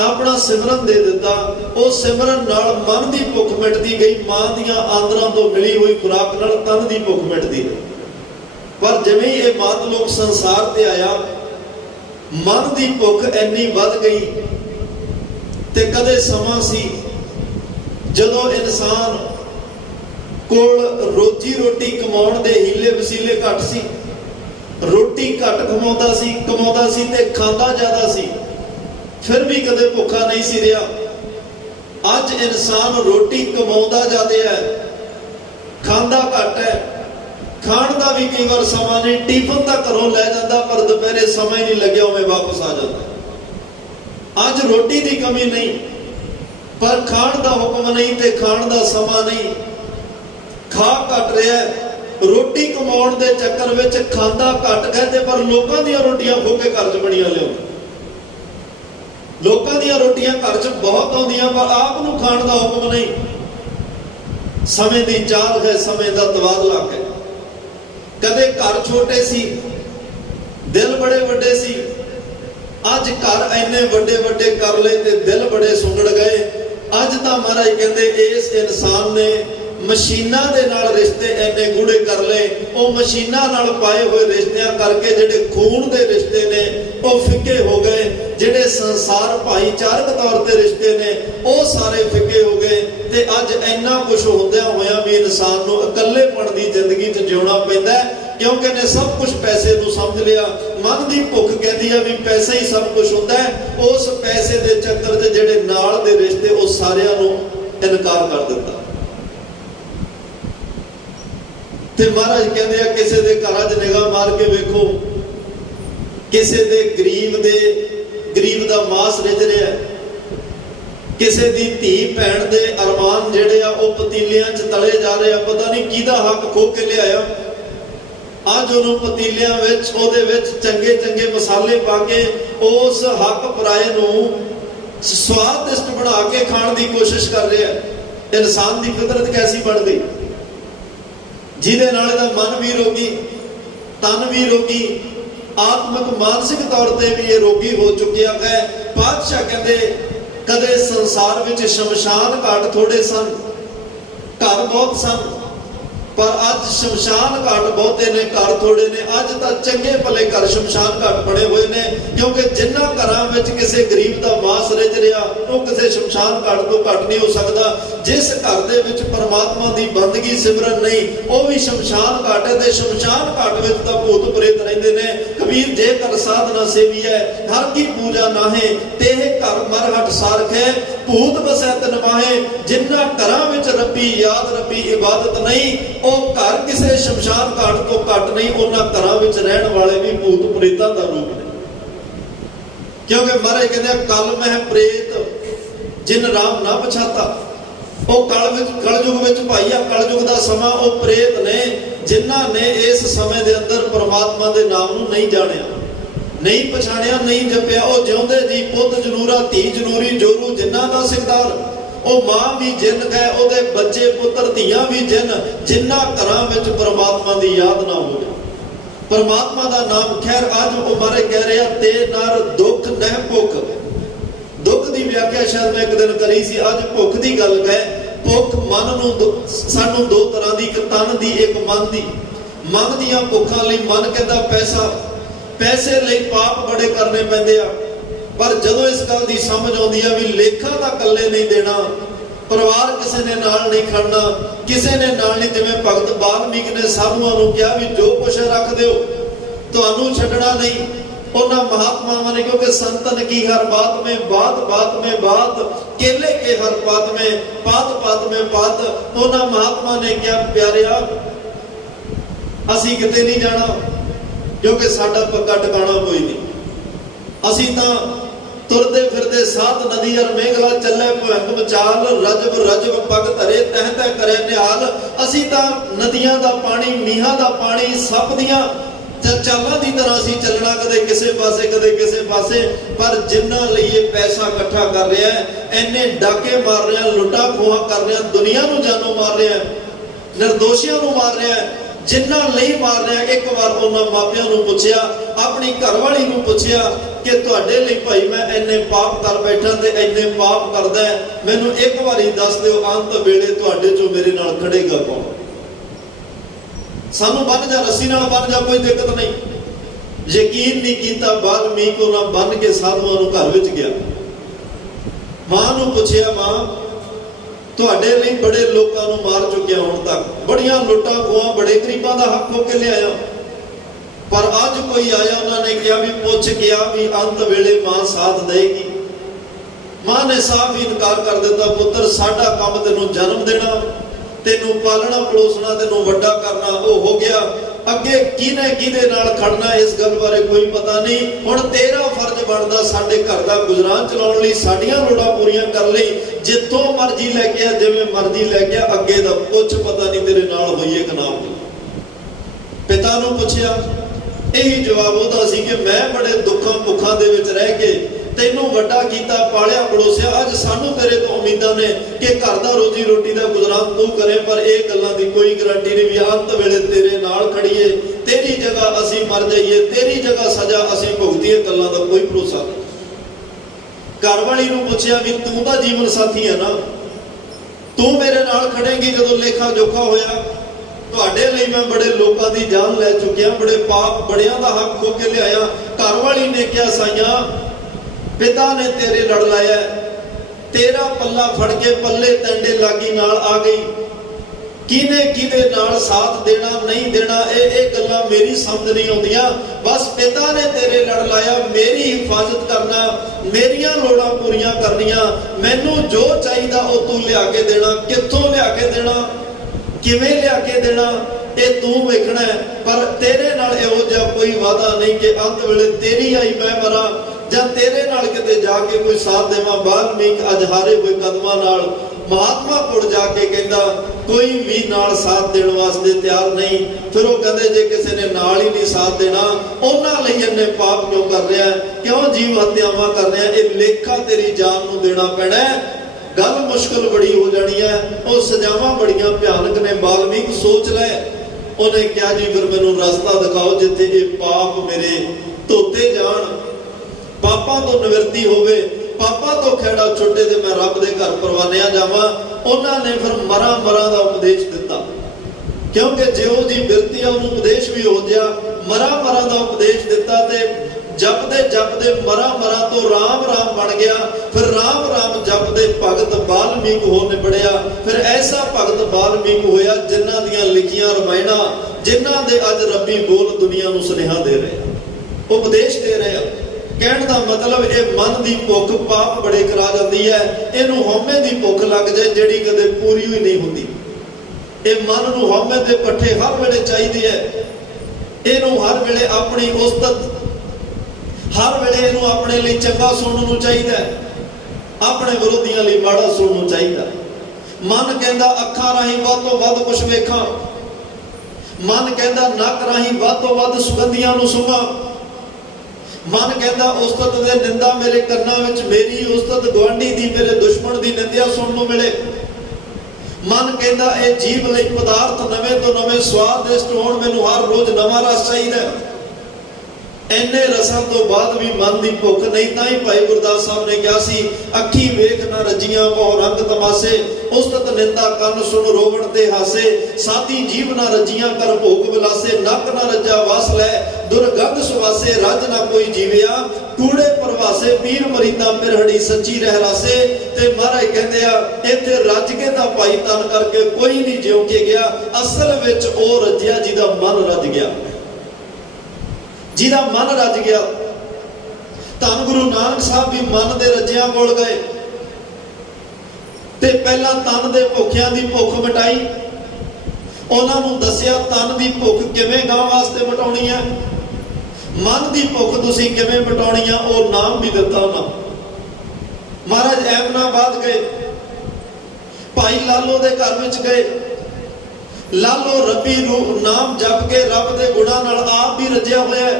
ਆਪਣਾ ਸਿਮਰਨ ਦੇ ਦਿੱਤਾ। ਉਹ ਸਿਮਰਨ ਨਾਲ ਮਨ ਦੀ ਭੁੱਖ ਮਿਟਦੀ ਗਈ। ਮਾਂ ਦੀਆਂ ਆਂਦਰਾਂ ਤੋਂ ਮਿਲੀ ਹੋਈ ਖੁਰਾਕ ਨਾਲ ਤਨ ਦੀ ਭੁੱਖ ਮਿਟਦੀ ਗਈ। ਪਰ ਜਿਵੇਂ ਇਹ ਮਾਤ ਲੋਕ ਸੰਸਾਰ ਤੇ ਆਇਆ, ਮਨ ਦੀ ਭੁੱਖ ਇੰਨੀ ਵੱਧ ਗਈ। ਤੇ ਕਦੇ ਸਮਾਂ ਸੀ ਜਦੋਂ ਇਨਸਾਨ ਕੋਲ ਰੋਜੀ ਰੋਟੀ ਕਮਾਉਣ ਦੇ ਹੀਲੇ ਵਸੀਲੇ ਘੱਟ ਸੀ। ਰੋਟੀ ਘੱਟ ਕਮਾਉਂਦਾ ਸੀ ਤੇ ਖਾਂਦਾ ਜ਼ਿਆਦਾ ਸੀ, ਫਿਰ ਵੀ ਕਦੇ ਭੁੱਖਾ ਨਹੀਂ ਸੀ ਰਿਹਾ। ਅੱਜ ਇਨਸਾਨ ਰੋਟੀ ਕਮਾਉਂਦਾ ਜ਼ਿਆਦਾ ਹੈ, ਖਾਂਦਾ ਘੱਟ ਹੈ। ਖਾਣ ਦਾ ਵੀ ਕਈ ਵਾਰ ਸਮਾਂ ਨਹੀਂ, ਟਿਫਨ ਤਾਂ ਘਰੋਂ ਲੈ ਜਾਂਦਾ ਪਰ ਦੁਪਹਿਰੇ ਸਮਾਂ ਹੀ ਨਹੀਂ ਲੱਗਿਆ ਉਵੇਂ ਵਾਪਸ ਆ ਜਾਂਦਾ। ਅੱਜ ਰੋਟੀ ਦੀ ਕਮੀ ਨਹੀਂ, ਪਰ ਖਾਣ ਦਾ ਹੁਕਮ ਨਹੀਂ ਤੇ ਖਾਣ ਦਾ ਸਮਾਂ ਨਹੀਂ। ਖਾ ਘਟ ਰਿਹਾ, ਰੋਟੀ ਕਮਾਉਣ ਦੇ ਚੱਕਰ ਵਿੱਚ ਖਾਂਦਾ ਘਟ ਗਏ ਤੇ ਪਰ ਲੋਕਾਂ ਦੀਆਂ ਰੋਟੀਆਂ ਖੋ ਕੇ ਘਰ 'ਚ ਬੜੀਆਂ ਲਿਆਉਂਦੇ। ਲੋਕਾਂ ਦੀਆਂ ਰੋਟੀਆਂ ਘਰ 'ਚ ਬਹੁਤ ਆਉਂਦੀਆਂ ਪਰ ਆਪ ਨੂੰ ਖਾਣ ਦਾ ਹੁਕਮ ਨਹੀਂ। ਸਮੇਂ ਦੀ ਚਾਲ ਹੈ, ਸਮੇਂ ਦਾ ਤਬਾਦਲਾ ਹੈ। ਕਦੇ ਘਰ ਛੋਟੇ ਸੀ, ਦਿਲ ਬੜੇ ਵੱਡੇ ਸੀ। ਅੱਜ ਘਰ ਇੰਨੇ ਵੱਡੇ ਵੱਡੇ ਕਰ ਲਏ ਤੇ ਦਿਲ ਬੜੇ ਸੁੰਗੜ ਗਏ। ਅੱਜ ਤਾਂ ਮਹਾਰਾਜ ਕਹਿੰਦੇ ਇਸ ਇਨਸਾਨ ਨੇ ਮਸ਼ੀਨਾਂ ਦੇ ਨਾਲ ਰਿਸ਼ਤੇ ਇੰਨੇ ਗੂੜੇ ਕਰ ਲਏ। ਉਹ ਮਸ਼ੀਨਾਂ ਨਾਲ ਪਾਏ ਹੋਏ ਰਿਸ਼ਤਿਆਂ ਕਰਕੇ ਜਿਹੜੇ ਖੂਨ ਦੇ ਰਿਸ਼ਤੇ ਨੇ ਉਹ ਫਿੱਕੇ ਹੋ ਗਏ। ਜਿਹੜੇ ਸੰਸਾਰ ਭਾਈਚਾਰਕ ਤੌਰ ਤੇ ਰਿਸ਼ਤੇ ਨੇ ਉਹ ਸਾਰੇ ਫਿੱਕੇ ਹੋ ਗਏ। ਤੇ ਅੱਜ ਇੰਨਾ ਕੁਝ ਹੁੰਦਿਆਂ ਹੋਇਆ ਵੀ ਇਨਸਾਨ ਨੂੰ ਇਕੱਲੇਪਣ ਦੀ ਜ਼ਿੰਦਗੀ 'ਚ ਜਿਉਣਾ ਪੈਂਦਾ, ਕਿਉਂਕਿ ਨੇ ਸਭ ਕੁਝ ਪੈਸੇ ਨੂੰ ਸਮਝ ਲਿਆ। ਮਨ ਦੀ ਭੁੱਖ ਕਹਿੰਦੀ ਆ ਵੀ ਪੈਸਾ ਹੀ ਸਭ ਕੁਝ ਹੁੰਦਾ ਹੈ। ਉਸ ਪੈਸੇ ਦੇ ਚੱਕਰ 'ਚ ਜਿਹੜੇ ਨਾਲ ਦੇ ਰਿਸ਼ਤੇ ਉਹ ਸਾਰਿਆਂ ਨੂੰ ਇਨਕਾਰ ਕਰ ਦਿੱਤਾ। ਤੇ ਮਹਾਰਾਜ ਕਹਿੰਦੇ ਆ ਕਿਸੇ ਦੇ ਘਰਾਂ 'ਚ ਨਿਗਾਹ ਮਾਰ ਕੇ ਵੇਖੋ, ਕਿਸੇ ਦੇ ਗਰੀਬ ਦਾ ਮਾਸ ਰਿਝ ਰਿਹਾ, ਕਿਸੇ ਦੀ ਧੀ ਭੈਣ ਦੇ ਅਰਮਾਨ ਜਿਹੜੇ ਆ ਉਹ ਪਤੀਲਿਆਂ 'ਚ ਤਲੇ ਜਾ ਰਹੇ ਆ। ਪਤਾ ਨਹੀਂ ਕਿਹਦਾ ਹੱਕ ਖੋ ਕੇ ਲਿਆਇਆ। ਅੱਜ ਉਹਨੂੰ ਪਤੀਲਿਆਂ ਵਿੱਚ ਉਹਦੇ ਵਿੱਚ ਚੰਗੇ ਚੰਗੇ ਮਸਾਲੇ ਪਾ ਕੇ ਉਸ ਹੱਕ ਪਰਾਏ ਨੂੰ ਸਵਾਦਿਸ਼ਟ ਬਣਾ ਕੇ ਖਾਣ ਦੀ ਕੋਸ਼ਿਸ਼ ਕਰ ਰਿਹਾ। ਇਨਸਾਨ ਦੀ ਫਿਤਰਤ ਕੈਸੀ ਬਣ ਗਈ, ਜਿਹਦੇ ਨਾਲ ਇਹਦਾ ਮਨ ਵੀ ਰੋਗੀ, ਤਨ ਵੀ ਰੋਗੀ, ਆਤਮਿਕ ਮਾਨਸਿਕ ਤੌਰ ਤੇ ਵੀ ਇਹ ਰੋਗੀ ਹੋ ਚੁੱਕਿਆ ਹੈ। ਪਾਤਸ਼ਾਹ ਕਹਿੰਦੇ ਕਦੇ ਸੰਸਾਰ ਵਿੱਚ ਸ਼ਮਸ਼ਾਨ ਘਾਟ ਥੋੜੇ ਸਨ, ਘਰ ਬਹੁਤ ਸਨ, ਪਰ ਅੱਜ ਸ਼ਮਸ਼ਾਨ ਘਾਟ ਬਹੁਤੇ ਨੇ, ਘਰ ਥੋੜੇ ਨੇ। ਅੱਜ ਤਾਂ ਚੰਗੇ ਭਲੇ ਘਰ ਸ਼ਮਸ਼ਾਨ ਘਾਟ ਬਣੇ ਹੋਏ ਨੇ, ਕਿਉਂਕਿ ਜਿਨ੍ਹਾਂ ਘਰਾਂ ਵਿੱਚ ਕਿਸੇ ਗਰੀਬ ਦਾ ਮਾਸ ਰਿੱਝ ਰਿਹਾ ਉਹ ਕਿਸੇ ਸ਼ਮਸ਼ਾਨ ਘਾਟ ਤੋਂ ਘੱਟ ਨਹੀਂ ਹੋ ਸਕਦਾ। ਜਿਸ ਘਰ ਦੇ ਵਿੱਚ ਪਰਮਾਤਮਾ ਦੀ ਬੰਦਗੀ ਸਿਮਰਨ ਨਹੀਂ, ਉਹ ਵੀ ਸ਼ਮਸ਼ਾਨ ਘਾਟ ਹੈ। ਤੇ ਸ਼ਮਸ਼ਾਨ ਘਾਟ ਵਿੱਚ ਤਾਂ ਭੂਤ ਪ੍ਰੇਤ ਰਹਿੰਦੇ ਨੇ। ਕਬੀਰ ਜੇਕਰ ਸਾਧਨਾ ਸੇਵੀ ਹੈ, ਹਰ ਕੀ ਪੂਜਾ ਨਾਹੇ, ਤੇ ਇਹ ਘਰ ਮਰਹਟ ਸਾਰਖ ਹੈ। ਭੂਤ ਵਸੈ ਤਨ ਮਾਹੇ, ਜਿਨ੍ਹਾਂ ਘਰਾਂ ਵਿੱਚ ਰੱਬੀ ਯਾਦ, ਰੱਬੀ ਇਬਾਦਤ ਨਹੀਂ, ਉਹ ਘਰ ਕਿਸੇ ਸ਼ਮਸ਼ਾਨ ਘਾਟ ਤੋਂ ਘੱਟ ਨਹੀਂ। ਉਹਨਾਂ ਘਰਾਂ ਵਿੱਚ ਰਹਿਣ ਵਾਲੇ ਵੀ ਭੂਤ ਪ੍ਰੇਤਾਂ ਦਾ ਰੂਪ ਨੇ। ਕਿਉਂਕਿ ਮਹਾਰਾਜ ਕਹਿੰਦੇ ਕਲ ਮਹਿ ਪ੍ਰੇਤ ਜਿਨ ਰਾਮ ਨਾ ਪਛਾਤਾ। ਉਹ ਕਲਯੁਗ ਵਿੱਚ ਭਾਈ ਆ, ਕਲਯੁਗ ਦਾ ਸਮਾਂ, ਉਹ ਪ੍ਰੇਤ ਨੇ ਜਿਨ੍ਹਾਂ ਨੇ ਇਸ ਸਮੇਂ ਦੇ ਅੰਦਰ ਪਰਮਾਤਮਾ ਦੇ ਨਾਮ ਨੂੰ ਨਹੀਂ ਜਾਣਿਆ, ਨਹੀਂ ਪਛਾਣਿਆ, ਨਹੀਂ ਜਪਿਆ। ਉਹ ਜਿਉਂਦੇ ਜੀ ਪੁੱਤ ਜਨੂਰਾ, ਧੀ ਜਨੂਰੀ, ਜੋਰੂ ਜਿਨ੍ਹਾਂ ਦਾ ਸਿਕਦਾਰ। ਉਹ ਮਾਂ ਵੀ ਜਿੰਨ ਹੈ, ਉਹਦੇ ਬੱਚੇ ਪੁੱਤਰ ਧੀਆਂ ਵੀ ਜਿੰਨ, ਜਿਨ੍ਹਾਂ ਘਰਾਂ ਵਿੱਚ ਪਰਮਾਤਮਾ ਦੀ ਯਾਦ ਨਾ ਹੋਵੇ, ਪਰਮਾਤਮਾ ਦਾ ਨਾਮ। ਖੈਰ ਅੱਜ ਉਹ ਮਾਰੇ ਕਹਿ ਰਿਹਾ ਤੇ ਨਰ ਦੁੱਖ ਨਹਿ ਭੁੱਖ। ਦੁੱਖ ਦੀ ਵਿਆਖਿਆ ਸ਼ਾਇਦ ਮੈਂ ਇੱਕ ਦਿਨ ਕਰੀ ਸੀ, ਅੱਜ ਭੁੱਖ ਦੀ ਗੱਲ ਕਹੇ। ਭੁੱਖ ਮਨ ਨੂੰ ਸਾਨੂੰ ਦੋ ਤਰ੍ਹਾਂ ਦੀ, ਇੱਕ ਤਨ ਦੀ, ਇੱਕ ਮਨ ਦੀ। ਮਨ ਦੀਆਂ ਭੁੱਖਾਂ ਲਈ ਮਨ ਕਹਿੰਦਾ ਪੈਸਾ, ਪੈਸੇ ਲਈ ਪਾਪ ਬੜੇ ਕਰਨੇ ਪੈਂਦੇ ਆ। ਪਰ ਜਦੋਂ ਇਸ ਗੱਲ ਦੀ ਸਮਝ ਆਉਂਦੀ ਆ ਵੀ ਲੇਖਾ ਤਾਂ ਇਕੱਲੇ ਨਹੀਂ ਦੇਣਾ, ਪਰਿਵਾਰ ਕਿਸੇ ਨੇ ਨਾਲ ਨਹੀਂ ਖੜਨਾ, ਕਿਸੇ ਨੇ ਨਾਲ ਨਹੀਂ। ਜਿਵੇਂ ਭਗਤ ਵਾਲਮੀਕ ਨੇ ਸਾਧੂਆਂ ਨੂੰ ਕਿਹਾ ਵੀ ਜੋ ਕੁਛ ਰੱਖ ਦਿਓ, ਤੁਹਾਨੂੰ ਛੱਡਣਾ ਨਹੀਂ। ਉਹਨਾਂ ਮਹਾਤਮਾਵਾਂ ਨੇ, ਕਿਉਂਕਿ ਸੰਤਨ ਕੀ ਹਰ ਬਾਤ में बात केले के हर पात में पात। ਉਹਨਾਂ ਮਹਾਤਮਾ ਨੇ ਕਿਹਾ ਪਿਆਰਿਆ ਅਸੀਂ ਕਿਤੇ ਨਹੀਂ ਜਾਣਾ, ਕਿਉਂਕਿ ਸਾਡਾ ਪੱਕਾ ਟਿਕਾਣਾ ਕੋਈ ਨਹੀਂ। ਅਸੀਂ ਤਾਂ ਤੁਰਦੇ ਫਿਰਦੇ ਸਾਧ ਨਦੀ ਅਰ ਮੇਘਲਾ ਚੱਲੇ ਭਵੰਗ ਵਿਚਾਲ, ਰਜਬ ਪਗ ਧਰੇ ਤਹਿ ਤਹਿ ਕਰੇ ਨਿਹਾਲ। ਅਸੀਂ ਤਾਂ ਨਦੀਆਂ ਦਾ ਪਾਣੀ, ਮੀਂਹਾਂ ਦਾ ਪਾਣੀ, ਸੱਪ ਦੀਆਂ ਚਾਲਾਂ ਦੀ ਤਰ੍ਹਾਂ ਅਸੀਂ ਚੱਲਣਾ, ਕਦੇ ਕਿਸੇ ਪਾਸੇ ਕਦੇ ਕਿਸੇ ਪਾਸੇ। ਪਰ ਜਿਨ੍ਹਾਂ ਲਈ ਇਹ ਪੈਸਾ ਇਕੱਠਾ ਕਰ ਰਿਹਾ, ਇੰਨੇ ਡਾਕੇ ਮਾਰ ਰਿਹਾ, ਲੁੱਟਾ ਖੋਹਾਂ ਕਰ ਰਿਹਾ, ਦੁਨੀਆ ਨੂੰ ਜਾਨੋਂ ਮਾਰ ਰਿਹਾ, ਨਿਰਦੋਸ਼ੀਆਂ ਨੂੰ ਮਾਰ ਰਿਹਾ, ਜਿਨ੍ਹਾਂ ਲਈ ਮਾਰ ਰਿਹਾ। ਇੱਕ ਵਾਰ ਉਹਨਾਂ ਮਾਪਿਆਂ ਨੂੰ ਪੁੱਛਿਆ, ਆਪਣੀ ਘਰਵਾਲੀ ਨੂੰ ਪੁੱਛਿਆ ਕਿ ਤੁਹਾਡੇ ਲਈ ਭਾਈ ਮੈਂ ਇੰਨੇ ਪਾਪ ਕਰ ਬੈਠਾ ਤੇ ਇੰਨੇ ਪਾਪ ਕਰਦਾ, ਮੈਨੂੰ ਇੱਕ ਵਾਰੀ ਦੱਸ ਦਿਓ, ਅੰਤ ਵੇਲੇ ਤੁਹਾਡੇ ਚੋਂ ਮੇਰੇ ਨਾਲ ਖੜੇਗਾ ਕੌਣ? ਸਾਨੂੰ ਬੰਨ ਜਾ, ਰੱਸੀ ਨਾਲ ਬੰਨ ਜਾ, ਕੋਈ ਦਿੱਕਤ ਨਹੀਂ। ਯਕੀਨ ਨਹੀਂ ਕੀਤਾ, ਵਾਲਮੀਕ ਉਹਨਾਂ ਬੰਨ ਕੇ ਸਾਧੂਆਂ ਨੂੰ ਘਰ ਵਿੱਚ ਗਿਆ। ਮਾਂ ਨੂੰ ਪੁੱਛਿਆ, ਮਾਂ ਤੁਹਾਡੇ ਲਈ ਬੜੇ ਲੋਕਾਂ ਨੂੰ ਮਾਰ ਚੁੱਕਿਆ ਹੁਣ ਤੱਕ, ਬੜੀਆਂ ਲੁੱਟਾਂ ਖੋਹਾਂ, ਬੜੇ ਗਰੀਬਾਂ ਦਾ ਹੱਕ ਹੋ ਕੇ ਲਿਆਇਆ, ਪਰ ਅੱਜ ਕੋਈ ਆਇਆ, ਉਹਨਾਂ ਨੇ ਕਿਹਾ ਵੀ ਪੁੱਛ ਗਿਆ ਵੀ ਅੰਤ ਵੇਲੇ ਮਾਂ ਸਾਥ ਦੇਗੀ। ਮਾਂ ਨੇ ਸਾਫ਼ ਹੀ ਇਨਕਾਰ ਕਰ ਦਿੱਤਾ, ਪੁੱਤਰ ਸਾਡਾ ਕੰਮ ਤੈਨੂੰ ਜਨਮ ਦੇਣਾ, ਤੈਨੂੰ ਪਾਲਣਾ ਪਲੋਸਣਾ, ਤੈਨੂੰ ਵੱਡਾ ਕਰਨਾ, ਉਹ ਹੋ ਗਿਆ। ਅੱਗੇ ਕਿਹਨੇ ਕਿਹਦੇ ਨਾਲ ਖੜਨਾ ਇਸ ਗੱਲ ਬਾਰੇ ਕੋਈ ਪਤਾ ਨਹੀਂ। ਹੁਣ ਤੇਰਾ ਫਰਜ਼ ਬਣਦਾ ਸਾਡੇ ਘਰ ਦਾ ਗੁਜ਼ਰਾਨ ਚਲਾਉਣ ਲਈ, ਸਾਡੀਆਂ ਲੋੜਾਂ ਪੂਰੀਆਂ ਕਰਨ ਲਈ। ਜਿੱਥੋਂ ਮਰਜ਼ੀ ਲੈ ਕੇ ਆ, ਜਿਵੇਂ ਮਰਜ਼ੀ ਲੈ ਕੇ ਆ, ਅੱਗੇ ਦਾ ਕੁਝ ਪਤਾ ਨਹੀਂ ਤੇਰੇ ਨਾਲ ਹੋਈਏ ਕਿ ਨਾ ਹੋਈ। ਪਿਤਾ ਨੂੰ ਪੁੱਛਿਆ, ਇਹੀ ਜਵਾਬ ਉਹਦਾ ਸੀ ਕਿ ਮੈਂ ਬੜੇ ਦੁੱਖਾਂ ਭੁੱਖਾਂ ਦੇ ਵਿੱਚ ਰਹਿ ਕੇ ਤੈਨੂੰ ਵੱਡਾ ਕੀਤਾ, ਪਾਲਿਆ ਪਲੋਸਿਆ। ਅੱਜ ਸਾਨੂੰ ਤੇਰੇ ਤੋਂ ਉਮੀਦਾਂ ਨੇ ਕਿ ਘਰ ਦਾ ਰੋਜੀ ਰੋਟੀ ਦਾ ਗੁਜ਼ਰਾਨ ਤੂੰ ਕਰੇ, ਪਰ ਇਹ ਗੱਲਾਂ ਦੀ ਕੋਈ ਗਰੰਟੀ ਨਹੀਂ ਵੀ ਅੰਤ ਵੇਲੇ ਤੇਰੇ ਨਾਲ ਖੜੀਏ, ਤੇਰੀ ਜਗ੍ਹਾ ਅਸੀਂ ਮਰ ਜਾਈਏ, ਤੇਰੀ ਜਗ੍ਹਾ ਸਜ਼ਾ ਅਸੀਂ ਭੁਗਤੀਏ, ਗੱਲਾਂ ਦਾ ਕੋਈ ਭਰੋਸਾ ਨਹੀਂ। ਘਰ ਵਾਲੀ ਨੂੰ ਪੁੱਛਿਆ ਵੀ ਤੂੰ ਤਾਂ ਜੀਵਨ ਸਾਥੀ ਹੈ ਨਾ, ਤੂੰ ਮੇਰੇ ਨਾਲ ਖੜੇਗੀ ਜਦੋਂ ਲੇਖਾ ਜੋਖਾ ਹੋਇਆ। ਤੁਹਾਡੇ ਲਈ ਮੈਂ ਬੜੇ ਲੋਕਾਂ ਦੀ ਜਾਨ ਲੈ ਚੁੱਕਿਆ, ਬੜੇ ਪਾਪ ਬੜਿਆਂ ਦਾ ਹੱਕ ਖੋ ਕੇ ਲਿਆਇਆ। ਘਰ ਵਾਲੀ ਨੇ ਕਿਹਾ, ਸਾਈਆਂ ਪਿਤਾ ਨੇ ਤੇਰੇ ਲੜ ਲਾਇਆ, ਤੇਰਾ ਪੱਲਾ ਫੜ ਕੇ ਪੱਲੇ ਟੰਡੇ ਲਾਗੀ ਨਾਲ ਆ ਗਈ। ਕਿਹਨੇ ਕਿਹਦੇ ਨਾਲ ਸਾਥ ਦੇਣਾ ਨਹੀਂ ਦੇਣਾ, ਇਹ ਗੱਲਾਂ ਮੇਰੀ ਸਮਝ ਨਹੀਂ ਆਉਂਦੀਆਂ। ਬਸ ਪਿਤਾ ਨੇ ਤੇਰੇ ਲੜ ਲਾਇਆ, ਮੇਰੀ ਹਿਫਾਜ਼ਤ ਕਰਨਾ, ਮੇਰੀਆਂ ਲੋੜਾਂ ਪੂਰੀਆਂ ਕਰਨੀਆਂ, ਮੈਨੂੰ ਜੋ ਚਾਹੀਦਾ ਉਹ ਤੂੰ ਲਿਆ ਕੇ ਦੇਣਾ। ਕਿੱਥੋਂ ਲਿਆ ਕੇ ਦੇਣਾ, ਕਿਵੇਂ ਲਿਆ ਕੇ ਦੇਣਾ, ਇਹ ਤੂੰ ਵੇਖਣਾ ਹੈ। ਪਰ ਤੇਰੇ ਨਾਲ ਇਹੋ ਜਿਹਾ ਕੋਈ ਵਾਅਦਾ ਨਹੀਂ ਕਿ ਅੰਤ ਵੇਲੇ ਤੇਰੀ ਆਈ ਮੈਂ ਮਰਾਂ, ਜਾਂ ਤੇਰੇ ਨਾਲ ਕਿਤੇ ਜਾ ਕੇ ਕੋਈ ਸਾਥ ਦੇਵਾਂ। ਵਾਲਮੀਕ ਅੱਜ ਹਾਰੇ ਹੋਏ ਕਦਮਾਂ ਨਾਲ ਮਹਾਤਮਾ ਕੋਲ ਜਾ ਕੇ ਕਹਿੰਦਾ ਕੋਈ ਵੀ ਨਾਲ ਸਾਥ ਦੇਣ ਵਾਸਤੇ ਤਿਆਰ ਨਹੀਂ। ਫਿਰ ਉਹ ਕਹਿੰਦੇ ਜੇ ਕਿਸੇ ਨੇ ਨਾਲ ਹੀ ਨਹੀਂ ਸਾਥ ਦੇਣਾ, ਉਹਨਾਂ ਲਈ ਇਹਨੇ ਪਾਪ ਕਿਉਂ ਕਰ ਰਿਹਾ, ਕਿਉਂ ਜੀਵ ਹੱਤਿਆਵਾਂ ਕਰ ਰਿਹਾ, ਇਹ ਲੇਖਾ ਤੇਰੀ ਜਾਨ ਨੂੰ ਦੇਣਾ ਪੈਣਾ। ਗੱਲ ਮੁਸ਼ਕਲ ਬੜੀ ਹੋ ਜਾਣੀ ਹੈ, ਉਹ ਸਜ਼ਾਵਾਂ ਬੜੀਆਂ ਭਿਆਨਕ ਨੇ। ਵਾਲਮੀਕ ਸੋਚ ਲੈ। ਉਹਨੇ ਕਿਹਾ ਜੀ ਫਿਰ ਮੈਨੂੰ ਰਸਤਾ ਦਿਖਾਓ ਜਿੱਥੇ ਇਹ ਪਾਪ ਮੇਰੇ ਧੋਤੇ ਜਾਣ, ਪਾਪਾਂ ਤੋਂ ਨਿਵਰਤੀ ਹੋਵੇ, ਪਾਪਾਂ ਤੋਂ ਖੇੜਾ ਛੁੱਟੇ ਤੇ ਮੈਂ ਰੱਬ ਦੇ ਘਰ ਪਰਵਾਨਿਆ ਜਾਵਾਂ। ਉਹਨਾਂ ਨੇ ਫਿਰ ਮਰਾਂ ਦਾ ਉਪਦੇਸ਼ ਦਿੱਤਾ। क्योंकि जो जी बिरती है उन्होंने उपदेश भी हो गया, मरा मरा का उपदेश दिता ते जपदे जपदे मरा मरा तो राम राम बन गया। फिर राम राम जपदे भगत वाल्मीकि हो निबड़िया। फिर ऐसा भगत वाल्मीकि होया जिन्हां दियां लिखियां रमायणा, जिन्हां दे अज रब्बी बोल दुनिया नूं सुनेहा दे रहे, उपदेश दे रहे। कहण दा मतलब ये मन की भुख पाप बड़े करा जाती है। इनू हौमे की भुख लग जाए जिहड़ी कदे पूरी ही नहीं होती। ये मन नूं हौमे दे पट्ठे हर वेले चाहिदी है। इनू हर वेले अपनी उस्तत, हर वेले इनू अपने लिए चंगा सुनने नूं चाहिदा है, अपने विरोधियों लिए माड़ा सुनना चाहिए। मन कहता अखां राही वध तो वध कुछ वेखां, मन कहता नक राही वध तो वध सुगंधियां नूं सुंघां, मन कहता उस्तत दे निंदा मेरे कन्नां विच, मेरी उस्तत गुआंढी दी, मेरे दुश्मन दी निंदा सुनने नूं मिले। मन कहता ये जीव लई पदार्थ नवे तो नवे स्वादिष्ट होण, मैनूं हर रोज नवां रस चाहिदा। इन्ने रसां तो बाद भी मन की भुख नहीं। तां ही भाई गुरदास साहब ने कहा सी, अखी वेख ना रजियां बहु रंग तमाशे, उस्तत निंदा कन सुन रोवण ते हासे, साधी जीव ना रजियां कर भोग विलासे, नक ना रजा वास लै दुर्गंध सुवासे, रज ना कोई जीविया कूड़े प्रवासे, पीर मरीदा पिरहड़ी सच्ची रहरासे। ते महाराज कहते आ इत्थे रज के तां भाई तन करके कोई नहीं जिउ के गया, असल विच ओ रजिया जिहदा मन रज गया, जिहदा मन रज गया। धन गुरु नानक साहब भी मन दे रजियां कोल गए ते पहला तन दे भुखियां दी भुख मिटाई। उन्हां नूं दस्सिया तन दी भुख किवें गां वास्ते मिटाउणी है, मन की भुख तुसीं किवें मिटाउणी है, और नाम भी दिता उन्हां। महाराज ऐमनाबाद गए, भाई लालो दे घर विच गए। लालो रबी नाम जप के रब दे गुणां नाल आप भी रजिया होया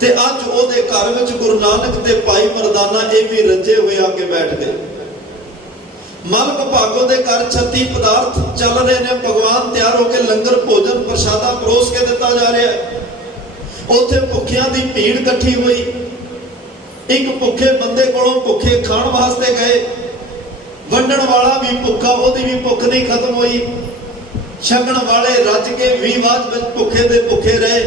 ते अज ओदे घर विच गुरु नानक ते भाई मरदाना ये भी रजे हुए आके बैठ गए। मलक भागो दे घर 36 पदार्थ चल रहे ने, भगवान तैयार होकर लंगर भोजन प्रसादा परोस के दिता जा रहा है। उत्थे भुखियां दी भीड़ इकट्ठी हुई। एक भुखे बंदे कोलों भुखे खाण वास्ते गए, वंडण वाला भी भुखा, ओदी भी भुख नहीं खत्म हुई। छकण वाले रज के 20 वाज विच भुखे दे भुखे रहे,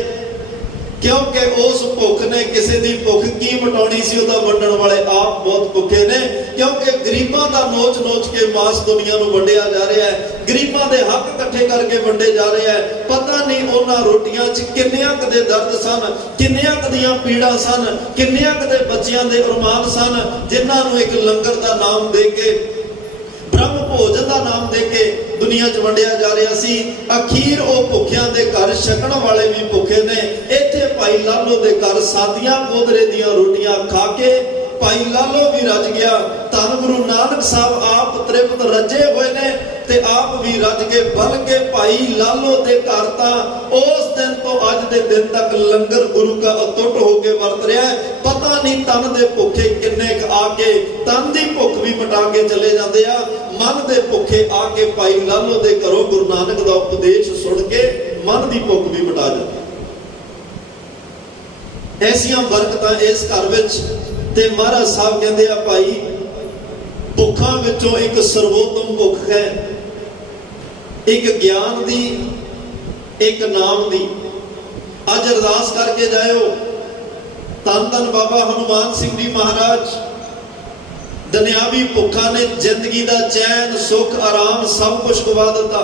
क्योंकि उस भुख ने किसी की भुख की मिटाउणी सी, उहदा वंडण वाले आप बहुत भुखे ने। क्योंकि गरीबां दा नोच नोच के मास दुनिया नूं वंडिया जा रहा है, गरीबां दे हक इकट्ठे करके वंडे जा रहे हैं। पता नहीं उन्हां रोटियां च किन्नियां क दे दर्द सन, किन्नियां क दियां पीड़ां सन, किन्नियां क दे बच्चियां दे अरमान सन, जिन्हां नूं एक लंगर दा नाम दे के, ब्रह्म भोजन का नाम दे के दुनिया च वंडिया जा रहा सी। अखीर वो भुखियां दे घर छकण वाले भी भुखे ने। इत्थे भाई लालो दे घर सादियां गोदरे दियां रोटियां खा के भाई लालो भी रज गया। धन गुरु नानक साहब आप तृप्त रजे हुए ने ते आप भी रज के, बल्कि भाई लालो दे घर तां उस दिन तो अज दे दिन तक लंगर गुरु का अतुट होके वरत रहा है। पता नहीं तन दे भुखे किन्ने आके तन दी भुख भी मिटा के चले जाते आ, मन दे भुखे आके भाई लालो दे घरों गुरु नानक दा उपदेश सुन के मन दी भुख भी मिटा जाती। ऐसियां बरकतां इस घर विच ते महाराज साहब कहते आ भाई भुखां विचों एक सर्वोत्तम भुख है, एक ज्ञान दी, एक नाम दी। अज अरदास करके जाओ, धन धन बाबा हनुमान सिंह जी महाराज दुनियावी भुखा ने जिंदगी का चैन सुख आराम सब कुछ गवा दिता।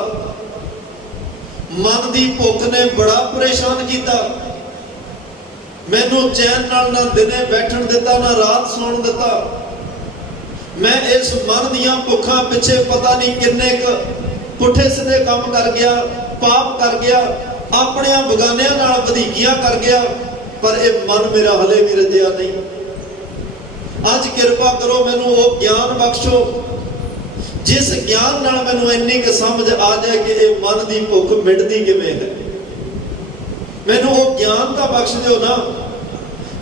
मन की भुख ने बड़ा परेशान किया, मैनू चैन नाल ना दिने बैठन दिता ना रात सौण दिता। मैं इस मन दियां भुखां पिछे पता नहीं किन्ने पुठे सीधे काम कर गया, पाप कर गया, अपने बगानियां नाल वधीकियां कर गया, पर यह मन मेरा हले भी रजिया नहीं। अज किरपा करो मैनू वो ज्ञान बख्शो जिस ज्ञान नाल मैनू इन्नी क समझ आ जाए कि यह मन की भुख मिटदी किवें है। मैनू वो ज्ञान का बख्श दिओ ना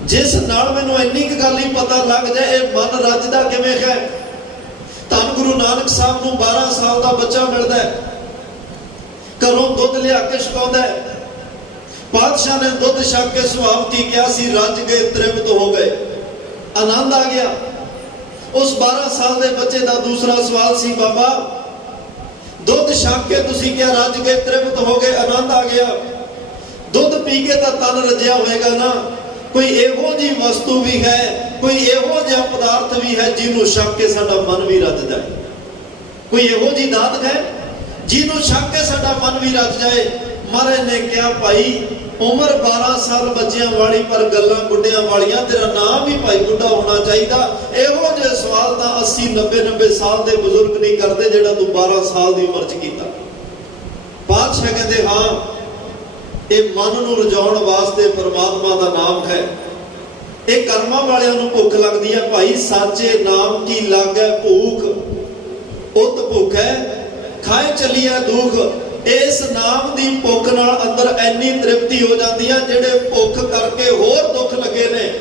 जिस नाल मैनू इन्नी क गल ही पता लग जाए ये मन रजदा किवें है। धन गुरु नानक साहब नूं 12 साल का बच्चा मिलता है, घरों दुध लिया के छकाउंदा है। पातशाह ने दुध छक के सुभाव की किया सी, रज गए, तृप्त हो गए, आनंद आ गया। उस 12 साल के बच्चे का दूसरा सवाल सी, बाबा दुध ਛਕ ਕੇ ਤੁਸੀਂ ਕਿਹਾ ਰੱਜ ਕੇ ਤ੍ਰਿਪਤ ਹੋ ਗਏ, ਆਨੰਦ ਆ ਗਿਆ। ਦੁੱਧ ਪੀ ਕੇ ਤਾਂ ਤਨ ਰੱਜਿਆ ਹੋਏਗਾ ਨਾ। ਕੋਈ ਇਹੋ ਜੀ ਵਸਤੂ ਵੀ ਹੈ, ਕੋਈ ਇਹੋ ਜਿਹਾ ਪਦਾਰਥ ਵੀ ਹੈ ਜਿਹਨੂੰ ਛਕ ਕੇ ਸਾਡਾ ਮਨ ਵੀ ਰੱਜ ਜਾਏ। ਕੋਈ ਇਹੋ ਜੀ ਦਾਤ ਹੈ ਜਿਹਨੂੰ ਛਕ ਕੇ ਸਾਡਾ ਮਨ ਵੀ ਰੱਜ ਜਾਏ। ਮਹਾਰਾਜ ਨੇ ਕਿਹਾ ਭਾਈ ਉਮਰ 12 ਸਾਲ ਬੱਚਿਆਂ ਵਾਲੀ ਪਰ ਗੱਲਾਂ ਗੁੱਡਿਆਂ ਵਾਲੀਆਂ, ਤੇਰਾ ਨਾਮ ਵੀ ਭਾਈ ਬੁੱਢਾ ਹੋਣਾ ਚਾਹੀਦਾ। ਇਹੋ ਜਿਹੇ ਸਵਾਲ ਤਾਂ 80-90 ਸਾਲ ਦੇ ਬਜ਼ੁਰਗ ਨਹੀਂ ਕਰਦੇ ਜਿਹੜਾ ਤੂੰ 12 ਸਾਲ ਦੀ ਉਮਰ 'ਚ ਕੀਤਾ। ਪਾਤਸ਼ਾਹ ਕਹਿੰਦੇ ਹਾਂ, ਇਹ ਮਨ ਨੂੰ ਰਜਾਉਣ ਵਾਸਤੇ ਪਰਮਾਤਮਾ ਦਾ ਨਾਮ ਹੈ। ਇਹ ਕਰਮਾਂ ਵਾਲਿਆਂ ਨੂੰ ਭੁੱਖ ਲੱਗਦੀ ਹੈ ਭਾਈ, ਸਾਚੇ ਨਾਮ ਕੀ ਲਾਗੈ ਭੂਖ, ਉਤ ਭੁੱਖ ਹੈ ਖਾਏ ਚੱਲੀਐ ਦੁੱਖ। ਇਸ ਨਾਮ ਦੀ ਭੁੱਖ ਨਾਲ ਅੰਦਰ ਐਨੀ ਤ੍ਰਿਪਤੀ ਹੋ ਜਾਂਦੀ ਹੈ, ਜਿਹੜੇ ਭੁੱਖ ਕਰਕੇ ਹੋਰ ਦੁੱਖ ਲੱਗੇ ਨੇ